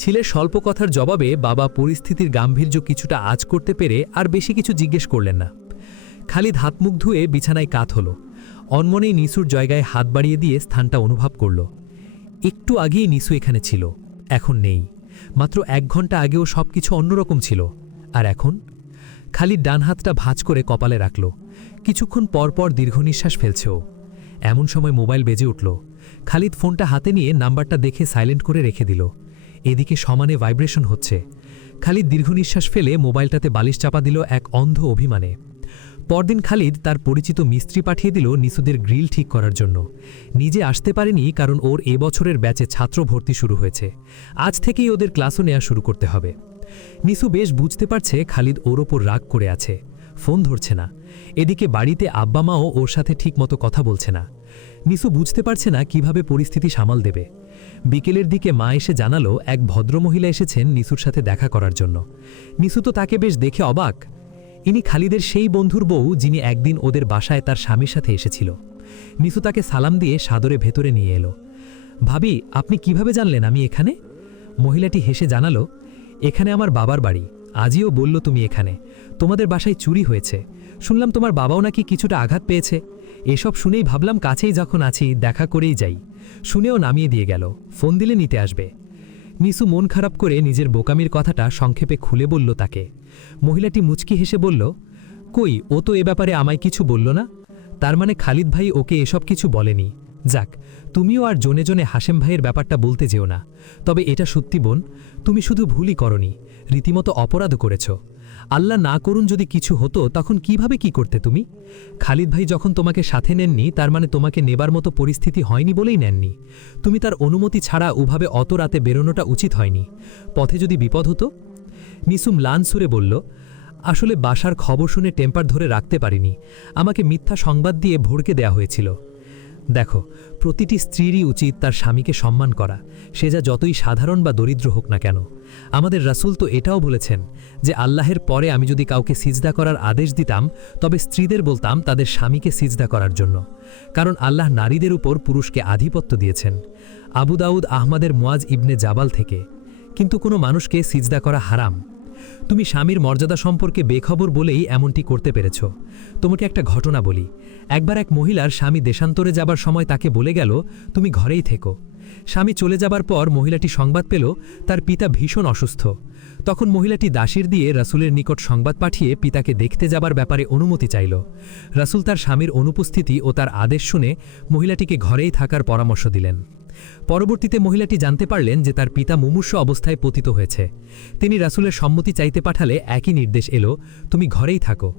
ছেলের স্বল্প কথার জবাবে বাবা পরিস্থিতির গাম্ভীর্য কিছুটা আঁচ করতে পেরে আর বেশি কিছু জিজ্ঞেস করলেন না। খালিদ হাত মুখ ধুয়ে বিছানায় কাত হল। অনমনেই নিসুর জায়গায় হাত বাড়িয়ে দিয়ে স্থানটা অনুভব করল। একটু আগেই নিসু এখানে ছিল, এখন নেই। মাত্র 1 ঘন্টা আগেও সবকিছু অন্যরকম ছিল। আর এখন? খালিদ ডান হাতটা ভাঁজ করে কপালে রাখল। কিছুক্ষণ পরপর দীর্ঘ নিঃশ্বাস ফেলছেও। এমন সময় মোবাইল বেজে উঠল। খালিদ ফোনটা হাতে নিয়ে নাম্বারটা দেখে সাইলেন্ট করে রেখে দিল। এদিকে সমানে ভাইব্রেশন হচ্ছে। খালিদ দীর্ঘ নিঃশ্বাস ফেলে মোবাইলটাতে বালিশ চাপা দিল এক অন্ধ অভিমানে। পরদিন খালিদ তার পরিচিত মিস্ত্রি পাঠিয়ে দিল নিসুদের গ্রিল ঠিক করার জন্য। নিজে আসতে পারেনি কারণ ওর এবছরের ব্যাচে ছাত্র ভর্তি শুরু হয়েছে। আজ থেকেই ওদের ক্লাসও নেওয়া শুরু করতে হবে। নিসু বেশ বুঝতে পারছে খালিদ ওর ওপর রাগ করে আছে, ফোন ধরছে না। এদিকে বাড়িতে আব্বা মাও ওর সাথে ঠিকমতো কথা বলছে না। নিসু বুঝতে পারছে না কিভাবে পরিস্থিতি সামাল দেবে। বিকেলের দিকে মা এসে জানালো এক ভদ্রমহিলা এসেছেন নিসুর সাথে দেখা করার জন্য। নিসু তো তাকে বেশ দেখে অবাক। ইনি খালিদের সেই বন্ধুর বউ যিনি একদিন ওদের বাসায় তার স্বামীর সাথে এসেছিল। নিসু তাকে সালাম দিয়ে সাদরে ভেতরে নিয়ে এলো। ভাবি, আপনি কিভাবে জানলেন আমি এখানে? মহিলাটি হেসে জানালো, এখানে আমার বাবার বাড়ি। আজইও বলল তুমি এখানে। তোমাদের বাসায় চুরি হয়েছে। শুনলাম তোমার বাবাও নাকি কিছুটা আঘাত পেয়েছে। এসব শুনেই ভাবলাম কাছেই যখন আছি দেখা করেই যাই। শুনেও নামিয়ে দিয়ে গেল, ফোন দিলে নিতে আসবে। নিসু মন খারাপ করে নিজের বোকামির কথাটা সংক্ষেপে খুলে বলল তাকে। মহিলাটি মুচকি হেসে বলল, কই, ও তো এ ব্যাপারে আমায় কিছু বলল না। তার মানে খালিদ ভাই ওকে এসব কিছু বলেনি। যাক, তুমিও আর জনে জনে হাশেম ভাইয়ের ব্যাপারটা বলতে যেও না। তবে এটা সত্যি বোন, তুমি শুধু ভুলই করনি, রীতিমতো অপরাধ করেছ। আল্লাহ না করুন যদি কিছু হতো তখন কিভাবে কি করতে তুমি? খালিদ ভাই যখন তোমাকে সাথে নেননি তার মানে তোমাকে নেবার মতো পরিস্থিতি হয়নি বলেই নেননি। তুমি তার অনুমতি ছাড়া ওভাবে অত রাতে বেরোনোটা উচিত হয়নি। পথে যদি বিপদ হতো? নিসু ম্লান সুরে বলল, আসলে বাসার খবর শুনে টেম্পার ধরে রাখতে পারিনি। আমাকে মিথ্যা সংবাদ দিয়ে ভড়কে দেয়া হয়েছিল। দেখো, প্রতিটি স্ত্রীরই উচিত তার স্বামীকে সম্মান করা, সে যা যতই সাধারণ বা দরিদ্র হোক না কেন। আমাদের রাসূল তো এটাও বলেছেন যে আল্লাহের পরে আমি যদি কাউকে সিজদা করার আদেশ দিতাম তবে স্ত্রীদের বলতাম তাদের স্বামীকে সিজদা করার জন্য, কারণ আল্লাহ নারীদের উপর পুরুষকে আধিপত্য দিয়েছেন। আবু দাউদ আহমদের মুয়াজ ইবনে জাবাল থেকে। কিন্তু কোনো মানুষকে সিজদা করা হারাম। তুমি স্বামীর মর্যাদা সম্পর্কে বেখবর বলেই এমনটি করতে পেরেছ। তোমাকে একটা ঘটনা বলি। একবার এক মহিলার স্বামী দেশান্তরে যাবার সময় তাকে বলে গেল, তুমি ঘরেই থেকো। স্বামী চলে যাবার পর মহিলাটি সংবাদ পেল তার পিতা ভীষণ অসুস্থ। তখন মহিলাটি দাসীর দিয়ে রাসূলের নিকট সংবাদ পাঠিয়ে পিতাকে দেখতে যাবার ব্যাপারে অনুমতি চাইল। রাসূল তার স্বামীর অনুপস্থিতি ও তার আদেশ শুনে মহিলাটিকে ঘরেই থাকার পরামর্শ দিলেন। পরবর্তীতে মহিলাটি জানতে পারলেন যে তার পিতা মুমূর্ষ অবস্থায় পতিত হয়েছে। তিনি রাসূলের সম্মতি চাইতে পাঠালে একই নির্দেশ এলো, তুমি ঘরেই থাকো।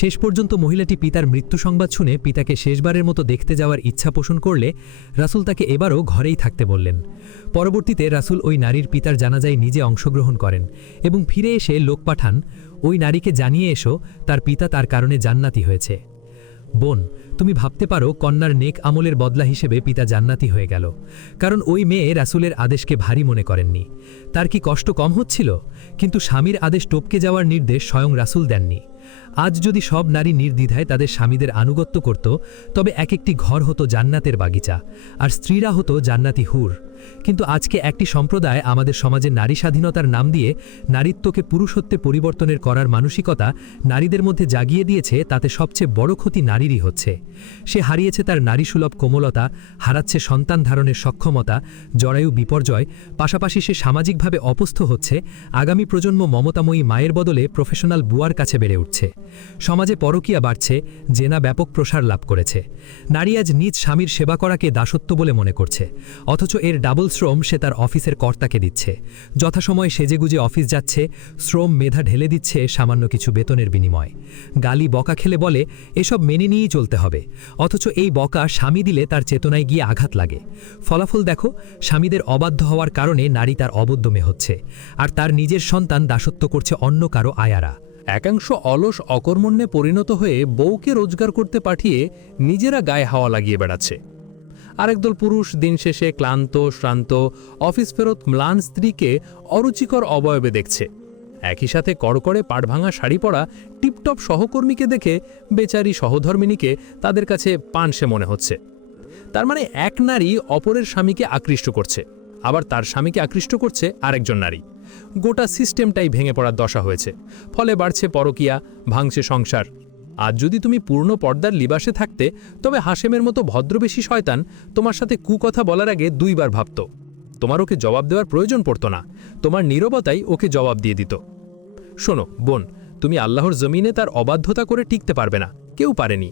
শেষ পর্যন্ত মহিলাটি পিতার মৃত্যু সংবাদ শুনে পিতাকে শেষবারের মতো দেখতে যাওয়ার ইচ্ছা পোষণ করলে রাসূল তাকে এবারও ঘরেই থাকতে বললেন। পরবর্তীতে রাসূল ওই নারীর পিতার জানাজায় নিজে অংশগ্রহণ করেন এবং ফিরে এসে লোক পাঠান, ওই নারীকে জানিয়ে এসো তার পিতা তার কারণে জান্নাতি হয়েছে। বোন, তুমি ভাবতে পারো কন্যার নেক আমলের বদলা হিসেবে পিতা জান্নাতি হয়ে গেল, কারণ ওই মেয়ে রাসূলের আদেশকে ভারী মনে করেননি। তার কি কষ্ট কম হচ্ছিল? কিন্তু স্বামীর আদেশ টপকে যাওয়ার নির্দেশ স্বয়ং রাসূল দেননি। আজ যদি সব নারী নির্দ্বিধায় তাদের স্বামীদের আনুগত্য করত তবে এক একটি ঘর হতো জান্নাতের বাগিচা, আর স্ত্রীরা হতো জান্নাতি হুর। কিন্তু আজকে একটি সম্প্রদায় আমাদের সমাজে নারী স্বাধীনতার নাম দিয়ে নারীত্বকে পুরুষত্বে পরিবর্তনের করার মানসিকতা নারীদের মধ্যে জাগিয়ে দিয়েছে, তাতে সবচেয়ে বড় ক্ষতি নারীরই হচ্ছে। সে হারিয়েছে তার নারীসুলভ কোমলতা, হারাচ্ছে সন্তান ধারণের সক্ষমতা, জরায়ু বিপর্যয়, পাশাপাশি সে সামাজিকভাবে অপস্থ হচ্ছে। আগামী প্রজন্ম মমতাময়ী মায়ের বদলে প্রফেশনাল বুয়ার কাছে বেড়ে উঠছে। সমাজে পরকীয়া বাড়ছে, জেনা ব্যাপক প্রসার লাভ করেছে। নারী আজ নিজ স্বামীর সেবা করাকে দাসত্ব বলে মনে করছে, অথচ এর ডাবল শ্রম সে তার অফিসের কর্তাকে দিচ্ছে। যথাসময়ে সেজেগুজে অফিস যাচ্ছে, শ্রম মেধা ঢেলে দিচ্ছে সামান্য কিছু বেতনের বিনিময়। গালি বকা খেলে বলে এসব মেনে নিয়েই চলতে হবে, অথচ এই বকা স্বামী দিলে তার চেতনায় গিয়ে আঘাত লাগে। ফলাফল দেখো, স্বামীদের অবাধ্য হওয়ার কারণে নারী তার অবদ্ধ মেয়ে হচ্ছে, আর তার নিজের সন্তান দাসত্ব করছে অন্য কারো আয়ারা। একাংশ অলস অকর্মণ্যে পরিণত হয়ে বউকে রোজগার করতে পাঠিয়ে নিজেরা গায়ে হাওয়া লাগিয়ে বেড়াচ্ছে। আরেকদল পুরুষ দিন শেষে ক্লান্ত শ্রান্ত অফিস ফেরত ম্লান স্ত্রীকে অরুচিকর অবয়বে দেখছে। একই সাথে কড়কড়ে পাড়ভাঙা শাড়ি পরা টিপটপ সহকর্মীকে দেখে বেচারি সহধর্মিণীকে তাদের কাছে পানসে মনে হচ্ছে। তার মানে এক নারী অপরের স্বামীকে আকৃষ্ট করছে, আবার তার স্বামীকে আকৃষ্ট করছে আরেকজন নারী। গোটা সিস্টেমটাই ভেঙে পড়ার দশা হয়েছে। ফলে বাড়ছে পরকীয়া, ভাঙছে সংসার। আজ যদি তুমি পূর্ণ পর্দার লিবাসে থাকতে, তবে হাশেমের মতো ভদ্রবেশী শয়তান তোমার সাথে কুকথা বলার আগে দুইবার ভাবত। তোমার ওকে জবাব দেওয়ার প্রয়োজন পড়ত না, তোমার নীরবতাই ওকে জবাব দিয়ে দিত। শোনো বোন, তুমি আল্লাহর জমিনে তার অবাধ্যতা করে টিকতে পারবে না, কেউ পারেনি।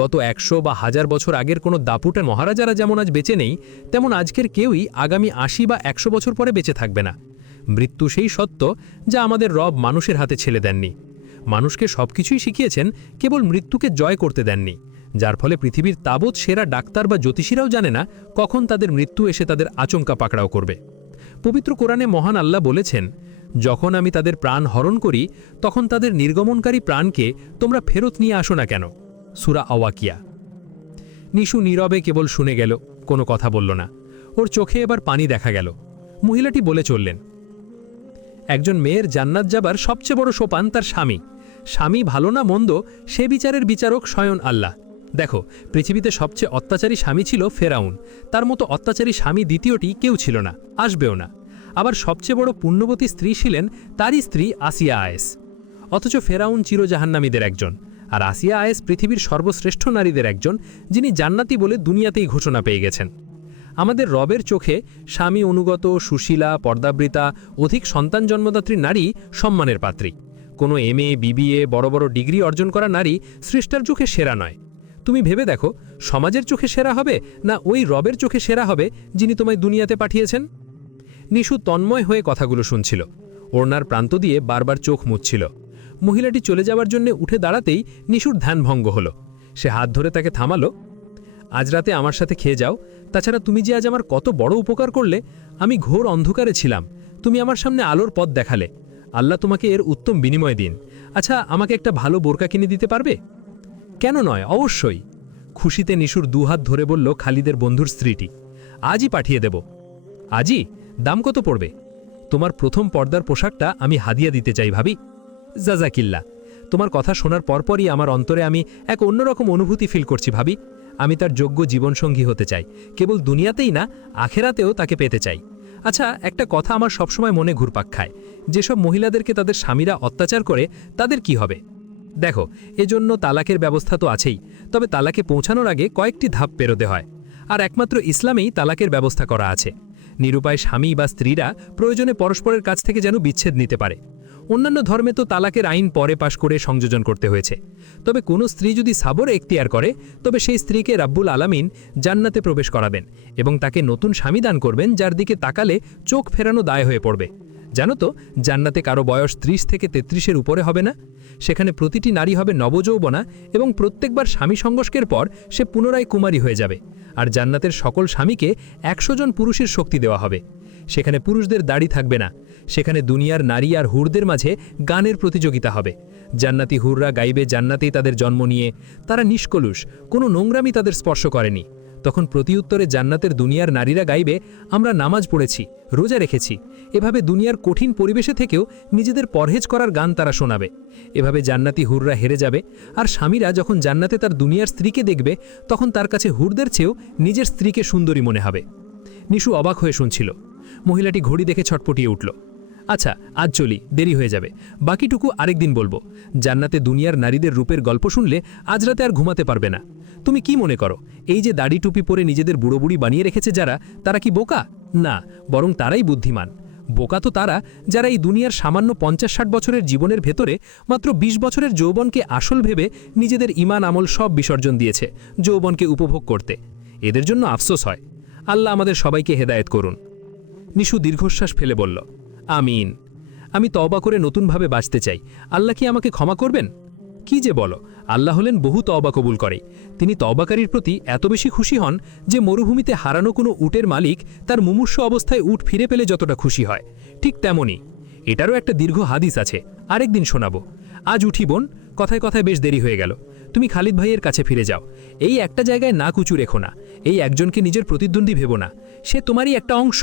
গত 100 বা 1000 বছর আগের কোনো দাপুটে মহারাজারা যেমন আজ বেঁচে নেই, তেমন আজকের কেউই আগামী 80 বা 100 বছর পরে বেঁচে থাকবে না। মৃত্যু সেই সত্য যা আমাদের রব মানুষের হাতে ছেড়ে দেননি। মানুষকে সবকিছুই শিখিয়েছেন, কেবল মৃত্যুকে জয় করতে দেননি, যার ফলে পৃথিবীর তাবৎ সেরা ডাক্তার বা জ্যোতিষীরাও জানে না কখন তাদের মৃত্যু এসে তাদের আচমকা পাকড়াও করবে। পবিত্র কোরআনে মহান আল্লাহ বলেছেন, যখন আমি তাদের প্রাণ হরণ করি তখন তাদের নির্গমনকারী প্রাণকে তোমরা ফেরত নিয়ে আসো না কেন? সূরা আওয়াকিয়া। নিশু নীরবে কেবল শুনে গেল, কোনো কথা বলল না। ওর চোখে এবার পানি দেখা গেল। মহিলাটি বলে চললেন, একজন মেয়ের জান্নাত যাবার সবচেয়ে বড় সোপান তার স্বামী। স্বামী ভালো না মন্দ, সে বিচারের বিচারক স্বয়ং আল্লাহ। দেখো, পৃথিবীতে সবচেয়ে অত্যাচারী স্বামী ছিল ফেরাউন, তার মতো অত্যাচারী স্বামী দ্বিতীয়টি কেউ ছিল না, আসবেও না। আবার সবচেয়ে বড় পুণ্যবতী স্ত্রী ছিলেন তারই স্ত্রী আসিয়া আয়েস। অথচ ফেরাউন চিরজাহান্নামীদের একজন, আর আসিয়া আয়েস পৃথিবীর সর্বশ্রেষ্ঠ নারীদের একজন, যিনি জান্নাতি বলে দুনিয়াতেই ঘোষণা পেয়ে গেছেন। আমাদের রবের চোখে স্বামী অনুগত, সুশীলা, পর্দাবৃতা, অধিক সন্তান জন্মদাত্রী নারী সম্মানের পাত্রী। কোনো MA, BBA, বড় বড় ডিগ্রি অর্জন করা নারী সৃষ্টার চোখে সেরা নয়। তুমি ভেবে দেখো, সমাজের চোখে সেরা হবে না ওই রবের চোখে সেরা হবে যিনি তোমায় দুনিয়াতে পাঠিয়েছেন? নিশু তন্ময় হয়ে কথাগুলো শুনছিল, ওড়নার প্রান্ত দিয়ে বারবার চোখ মুছছিল। মহিলাটি চলে যাওয়ার জন্য উঠে দাঁড়াতেই নিশুর ধ্যানভঙ্গ হলো। সে হাত ধরে তাকে থামালো। আজ রাতে আমার সাথে খেয়ে যাও, তাছাড়া তুমি যে আজ আমার কত বড় উপকার করলে। আমি ঘোর অন্ধকারে ছিলাম, তুমি আমার সামনে আলোর পথ দেখালে। আল্লাহ তোমাকে এর উত্তম বিনিময় দিন। আচ্ছা, আমাকে একটা ভালো বোরকা কিনে দিতে পারবে? কেন নয়, অবশ্যই। খুশিতে নিশুর দুহাত ধরে বলল খালিদের বন্ধুর স্ত্রীটি, আজই পাঠিয়ে দেব। আজই? দাম কত পড়বে? তোমার প্রথম পর্দার পোশাকটা আমি হাদিয়া দিতে চাই ভাবি। জাজাকিল্লা। তোমার কথা শোনার পরপরই আমার অন্তরে আমি এক অন্যরকম অনুভূতি ফিল করছি ভাবি। আমি তার যোগ্য জীবনসঙ্গী হতে চাই, কেবল দুনিয়াতেই না, আখেরাতেও তাকে পেতে চাই। আচ্ছা, একটা কথা আমার সবসময় মনে ঘুরপাক খায়, যেসব মহিলাদেরকে তাদের স্বামীরা অত্যাচার করে তাদের কি হবে? দেখো, এজন্য তালাকের ব্যবস্থা তো আছেই, তবে তালাকে পৌঁছানোর আগে কয়েকটি ধাপ পেরোতে হয়। আর একমাত্র ইসলামেই তালাকের ব্যবস্থা করা আছে। নিরুপায় স্বামী বা স্ত্রীরা প্রয়োজনে পরস্পরের কাছ থেকে যেন বিচ্ছেদ নিতে পারে। অন্যান্য ধর্মে তো তালাকের আইন পরে পাশ করে সংযোজন করতে হয়েছে। তবে কোনো স্ত্রী যদি সাবর এখতিয়ার করে, তবে সেই স্ত্রীকে রাব্বুল আলামিন জান্নাতে প্রবেশ করাবেন এবং তাকে নতুন স্বামী দান করবেন, যার দিকে তাকালে চোখ ফেরানো দায় হয়ে পড়বে। জানো তো, জান্নাতে কারো বয়স 30 থেকে 33-এর উপরে হবে না। সেখানে প্রতিটি নারী হবে নবযৌবনা এবং প্রত্যেকবার স্বামী সংঘর্ষের পর সে পুনরায় কুমারী হয়ে যাবে। আর জান্নাতের সকল স্বামীকে 100 জন পুরুষের শক্তি দেওয়া হবে। সেখানে পুরুষদের দাড়ি থাকবে না। সেখানে দুনিয়ার নারী আর হুরদের মাঝে গানের প্রতিযোগিতা হবে। জান্নাতি হুররা গাইবে জান্নাতেই তাদের জন্ম নিয়ে, তারা নিষ্কলুষ, কোনো নোংরামি তাদের স্পর্শ করেনি। তখন প্রতিউত্তরে জান্নাতের দুনিয়ার নারীরা গাইবে, আমরা নামাজ পড়েছি, রোজা রেখেছি। এভাবে দুনিয়ার কঠিন পরিবেশে থেকেও নিজেদের পরহেজ করার গান তারা শোনাবে। এভাবে জান্নাতি হুররা হেরে যাবে। আর স্বামীরা যখন জান্নাতে তার দুনিয়ার স্ত্রীকে দেখবে, তখন তার কাছে হুরদের চেয়েও নিজের স্ত্রীকে সুন্দরী মনে হবে। নিশু অবাক হয়ে শুনছিল। মহিলাটি ঘড়ি দেখে ছটপটিয়ে উঠল। আচ্ছা, আজ চলি, দেরি হয়ে যাবে। বাকিটুকু আরেকদিন বলবো। জান্নাতে দুনিয়ার নারীদের রূপের গল্প শুনলে আজ রাতে আর ঘুমাতে পারবে না। তুমি কি মনে করো, এই যে দাড়ি টুপি পরে নিজেদের বুড়ো বুড়ি বানিয়ে রেখেছে যারা, তারা কি বোকা? না, বরং তারাই বুদ্ধিমান। বোকা তো তারা যারা এই দুনিয়ার সামান্য 50-60 বছরের জীবনের ভেতরে মাত্র 20 বছরের যৌবনকে আসল ভেবে নিজেদের ঈমান আমল সব বিসর্জন দিয়েছে যৌবনকে উপভোগ করতে। এদের জন্য আফসোস হয়। আল্লাহ আমাদের সবাইকে হেদায়েত করুন। নিশু দীর্ঘশ্বাস ফেলে বলল, আমিন। আমি তওবা করে নতুনভাবে বাঁচতে চাই। আল্লাহ কি আমাকে ক্ষমা করবেন? কি যে বলো, আল্লাহ হলেন বহু তওবা কবুল করে। তিনি তওবাকারীর প্রতি এত বেশি খুশি হন যে মরুভূমিতে হারানো কোনো উটের মালিক তার মুমূর্ষু অবস্থায় উট ফিরে পেলে যতটা খুশি হয়, ঠিক তেমনই। এটারও একটা দীর্ঘ হাদিস আছে, আরেকদিন শোনাবো। আজ উঠি বোন, কথায় কথায় বেশ দেরি হয়ে গেল। তুমি খালিদ ভাইয়ের কাছে ফিরে যাও। এই একটা জায়গায় না কুচু রেখো না। এই একজনকে নিজের প্রতিদ্বন্দ্বী ভেবো না। সে তোমারই একটা অংশ।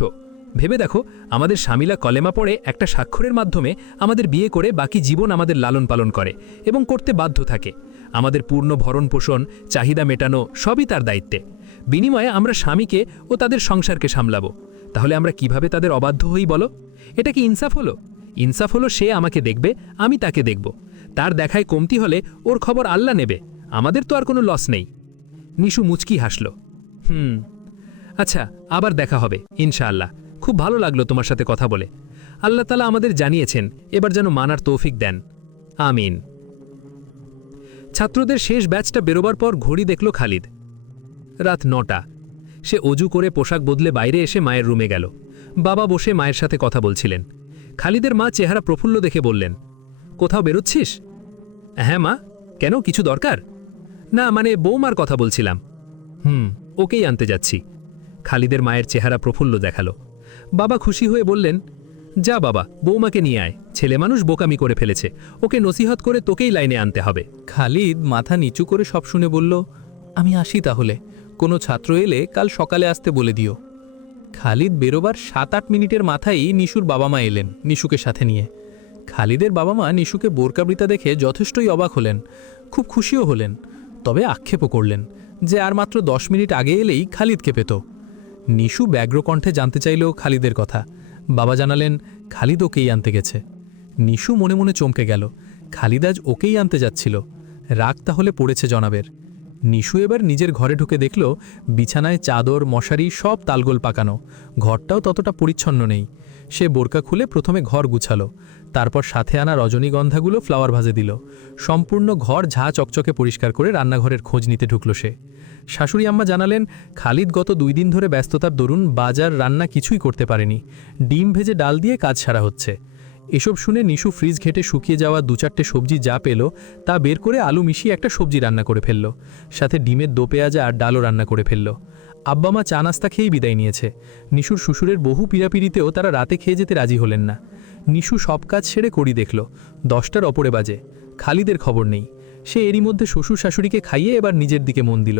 ভেবে দেখো, আমাদের স্বামীলা কলেমা পড়ে একটা স্বাক্ষরের মাধ্যমে আমাদের বিয়ে করে বাকি জীবন আমাদের লালন পালন করে এবং করতে বাধ্য থাকে। আমাদের পূর্ণ ভরণ পোষণ, চাহিদা মেটানো সবই তার দায়িত্বে। বিনিময়ে আমরা স্বামীকে ও তাদের সংসারকে সামলাবো। তাহলে আমরা কিভাবে তাদের অবাধ্য হই বলো? এটা কি ইনসাফ হলো? ইনসাফ হলো সে আমাকে দেখবে, আমি তাকে দেখব। তার দেখায় কমতি হলে ওর খবর আল্লাহ নেবে। আমাদের তো আর কোনো লস নেই। নিশু মুচকি হাসল। আচ্ছা, আবার দেখা হবে ইনশাআল্লাহ। খুব ভালো লাগলো তোমার সাথে কথা বলে। আল্লাহ তাআলা আমাদের জানিয়েছেন, এবার যেন মানার তৌফিক দেন। আমিন। ছাত্রদের শেষ ব্যাচটা বেরোবার পর ঘড়ি দেখল খালিদ। রাত 9টা। সে অজু করে পোশাক বদলে বাইরে এসে মায়ের রুমে গেল। বাবা বসে মায়ের সাথে কথা বলছিলেন। খালিদের মা চেহারা প্রফুল্ল দেখে বললেন, কোথাও বেরোচ্ছিস? হ্যাঁ মা, কেন, কিছু দরকার? না, মানে বৌমার কথা বলছিলাম। ওকেই আনতে যাচ্ছি। খালিদের মায়ের চেহারা প্রফুল্ল দেখালো। বাবা খুশি হয়ে বললেন, যা বাবা, বৌমাকে নিয়ে আয়। ছেলে মানুষ বোকামি করে ফেলেছে, ওকে নসিহত করে তোকেই লাইনে আনতে হবে। খালিদ মাথা নিচু করে সব শুনে বলল, আমি আসি তাহলে। কোনো ছাত্র এলে কাল সকালে আসতে বলে দিও। খালিদ বেরোবার 7-8 মিনিটের মাথায় নিশুর বাবা মা এলেন নিশুকে সাথে নিয়ে। খালিদের বাবা মা নিশুকে বোরকাবৃতা দেখে যথেষ্টই অবাক হলেন, খুব খুশিও হলেন, তবে আক্ষেপও করলেন যে আর মাত্র 10 মিনিট আগে এলেই খালিদকে পেত। নিশু ব্যগ্রকণ্ঠে জানতে চাইল খালিদের কথা। বাবা জানালেন খালিদ ওকেই আনতে গেছে। নিশু মনে মনে চমকে গেল, খালিদ আজ ওকেই আনতে যাচ্ছিল। রাগ তাহলে পড়েছে জনাবের। নিশু এবার নিজের ঘরে ঢুকে দেখল বিছানায় চাদর মশারি সব তালগোল পাকানো, ঘরটাও ততটা পরিচ্ছন্ন নেই। সে বোরকা খুলে প্রথমে ঘর গুছালো, তারপর সাথে আনা রজনীগন্ধাগুলো ফ্লাওয়ার ভাজে দিল। সম্পূর্ণ ঘর ঝা চকচকে পরিষ্কার করে রান্নাঘরের খোঁজ নিতে ঢুকল সে। শাশুড়ি আম্মা জানালেন খালিদ গত 2 দিন ধরে ব্যস্ততার দরুন বাজার রান্না কিছুই করতে পারেনি। ডিম ভেজে ডাল দিয়ে কাজ সারা হচ্ছে। এসব শুনে নিশু ফ্রিজ ঘেটে শুকিয়ে যাওয়া 2-4টে সবজি যা পেল তা বের করে আলু মিশিয়ে একটা সবজি রান্না করে ফেলল, সাথে ডিমের দো পেঁয়াজা আর ডালও রান্না করে ফেলল। আব্বা মা চা নাস্তা খেয়েই বিদায় নিয়েছে। নিশুর শ্বশুরের বহু পীড়াপিড়িতেও তারা রাতে খেয়ে যেতে রাজি হলেন না। নিশু সব কাজ সেরে করি দেখল 10টার অপরে বাজে। খালিদের খবর নেই। সে এরই মধ্যে শ্বশুর শাশুড়িকে খাইয়ে এবার নিজের দিকে মন দিল।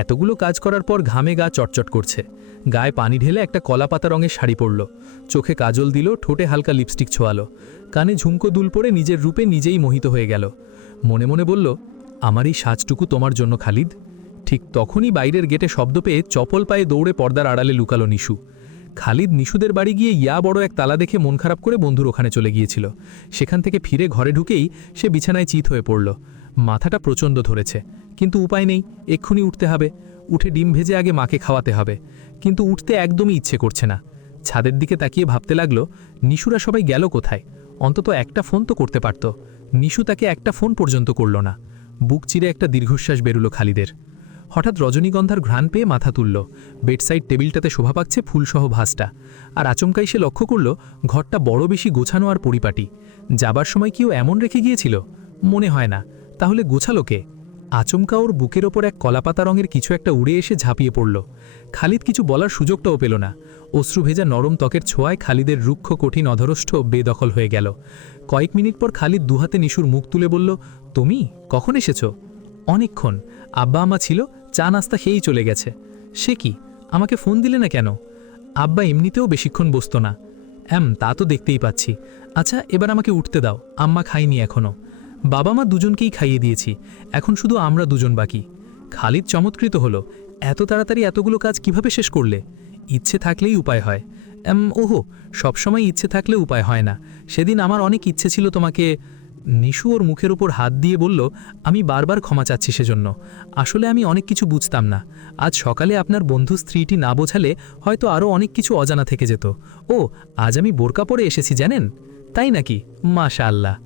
এতগুলো কাজ করার পর ঘামে গা চটচট করছে। গায়ে পানি ঢেলে একটা কলাপাতা রঙের শাড়ি পরল, চোখে কাজল দিল, ঠোঁটে হালকা লিপস্টিক ছোয়ালো, কানে ঝুমকো দুল পরে নিজের রূপে নিজেই মোহিত হয়ে গেল। মনে মনে বলল, আমার এই সাজটুকু তোমার জন্য খালিদ। ঠিক তখনই বাইরের গেটে শব্দ পেয়ে চপল পায়ে দৌড়ে পর্দার আড়ালে লুকালো নিশু। খালিদ নিশুদের বাড়ি গিয়ে ইয়া বড় এক তালা দেখে মন খারাপ করে বন্ধুর ওখানে চলে গিয়েছিল। সেখান থেকে ফিরে ঘরে ঢুকেই সে বিছানায় চিত হয়ে পড়ল। মাথাটা প্রচণ্ড ধরেছে, কিন্তু উপায় নেই, এক্ষুনি উঠতে হবে। উঠে ডিম ভেজে আগে মাকে খাওয়াতে হবে। কিন্তু উঠতে একদমই ইচ্ছে করছে না। ছাদের দিকে তাকিয়ে ভাবতে লাগলো, নিশুরা সবাই গেল কোথায়? অন্তত একটা ফোন তো করতে পারত। নিশু তাকে একটা ফোন পর্যন্ত করল না। বুক চিরে একটা দীর্ঘশ্বাস বেরুলো খালিদের। হঠাৎ রজনীগন্ধার ঘ্রাণ পেয়ে মাথা তুলল। বেডসাইড টেবিলটাতে শোভা পাচ্ছে ফুলসহ ভাসটা। আর আচমকাই সে লক্ষ্য করল ঘরটা বড় বেশি গোছানো আর পরিপাটি। যাবার সময় কেউ এমন রেখে গিয়েছিল? মনে হয় না। তাহলে গোছালো কে? আচমকা ওর বুকের ওপর এক কলাপাতা রঙের কিছু একটা উড়ে এসে ঝাঁপিয়ে পড়ল। খালিদ কিছু বলার সুযোগটাও পেল না। অশ্রু ভেজা নরম ত্বকের ছোঁয়ায় খালিদের রুক্ষ কঠিন অধরষ্ঠ বেদখল হয়ে গেল। কয়েক মিনিট পর খালিদ দুহাতে নিশুর মুখ তুলে বলল, তুমি কখন এসেছ? অনেকক্ষণ। আব্বা আমা ছিল, চা নাস্তা খেয়েই চলে গেছে। সে কি, আমাকে ফোন দিলে না কেন? আব্বা এমনিতেও বেশিক্ষণ বসতো না। তা তো দেখতেই পাচ্ছি। আচ্ছা, এবার আমাকে উঠতে দাও, আম্মা খাইনি এখনও। বাবা মা দুজনকেই খাইয়ে দিয়েছি, এখন শুধু আমরা দুজন বাকি। খালিদ চমৎকৃত হলো, এত তাড়াতাড়ি এতগুলো কাজ কিভাবে শেষ করলে? ইচ্ছে থাকলেই উপায় হয়। ওহো, সবসময় ইচ্ছে থাকলে উপায় হয় না। সেদিন আমার অনেক ইচ্ছে ছিল তোমাকে। নিশু ওর মুখের উপর হাত দিয়ে বলল, আমি বারবার ক্ষমা চাচ্ছি সেজন্য। আসলে আমি অনেক কিছু বুঝতাম না। আজ সকালে আপনার বন্ধু স্ত্রীটি না বোঝালে হয়তো আরও অনেক কিছু অজানা থেকে যেত। ও, আজ আমি বোরকা পরে এসেছি জানেন? তাই নাকি? মাশাআল্লাহ।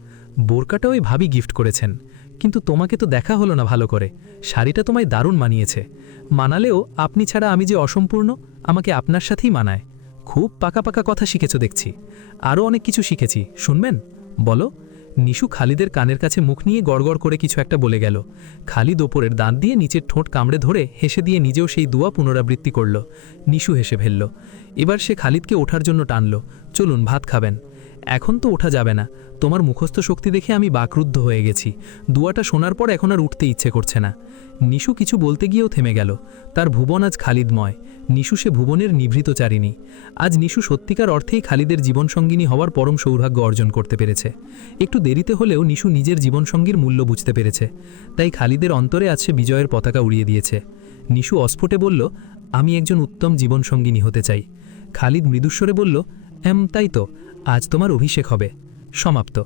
বোরকাটা ওই ভাবি গিফট করেছেন। কিন্তু তোমাকে তো দেখা হলো না ভালো করে। শাড়িটা তোমায় দারুণ মানিয়েছে। মানালেও আপনি ছাড়া আমি যে অসম্পূর্ণ, আমাকে আপনার সাথেই মানায়। খুব পাকা পাকা কথা শিখেছ দেখছি। আরও অনেক কিছু শিখেছি, শুনবেন? বলো। নিশু খালিদের কানের কাছে মুখ নিয়ে গড়গড় করে কিছু একটা বলে গেল। খালিদ ওপরের দাঁত দিয়ে নিচের ঠোঁট কামড়ে ধরে হেসে দিয়ে নিজেও সেই দুয়া পুনরাবৃত্তি করল। নিশু হেসে ফেলল। এবার সে খালিদকে ওঠার জন্য টানল। চলুন, ভাত খাবেন। এখন তো ওঠা যাবে না। তোমার মুখস্থ শক্তি দেখে আমি বাকরুদ্ধ হয়ে গেছি। দুয়াটা শোনার পর এখন আর উঠতে ইচ্ছে করছে না। নিশু কিছু বলতে গিয়েও থেমে গেল। তার ভুবন আজ খালিদময়। নিশু সে ভুবনের নিভৃতচারিণী। আজ নিশু সত্যিকার অর্থেই খালিদের জীবনসঙ্গিনী হওয়ার পরম সৌভাগ্য অর্জন করতে পেরেছে। একটু দেরিতে হলেও নিশু নিজের জীবনসঙ্গীর মূল্য বুঝতে পেরেছে। তাই খালিদের অন্তরে আজ সে বিজয়ের পতাকা উড়িয়ে দিয়েছে। নিশু অস্ফুটে বলল, আমি একজন উত্তম জীবনসঙ্গিনী হতে চাই। খালিদ মৃদুস্বরে বলল, তাই তো, আজ তোমার অভিষেক হবে। সমাপ্ত।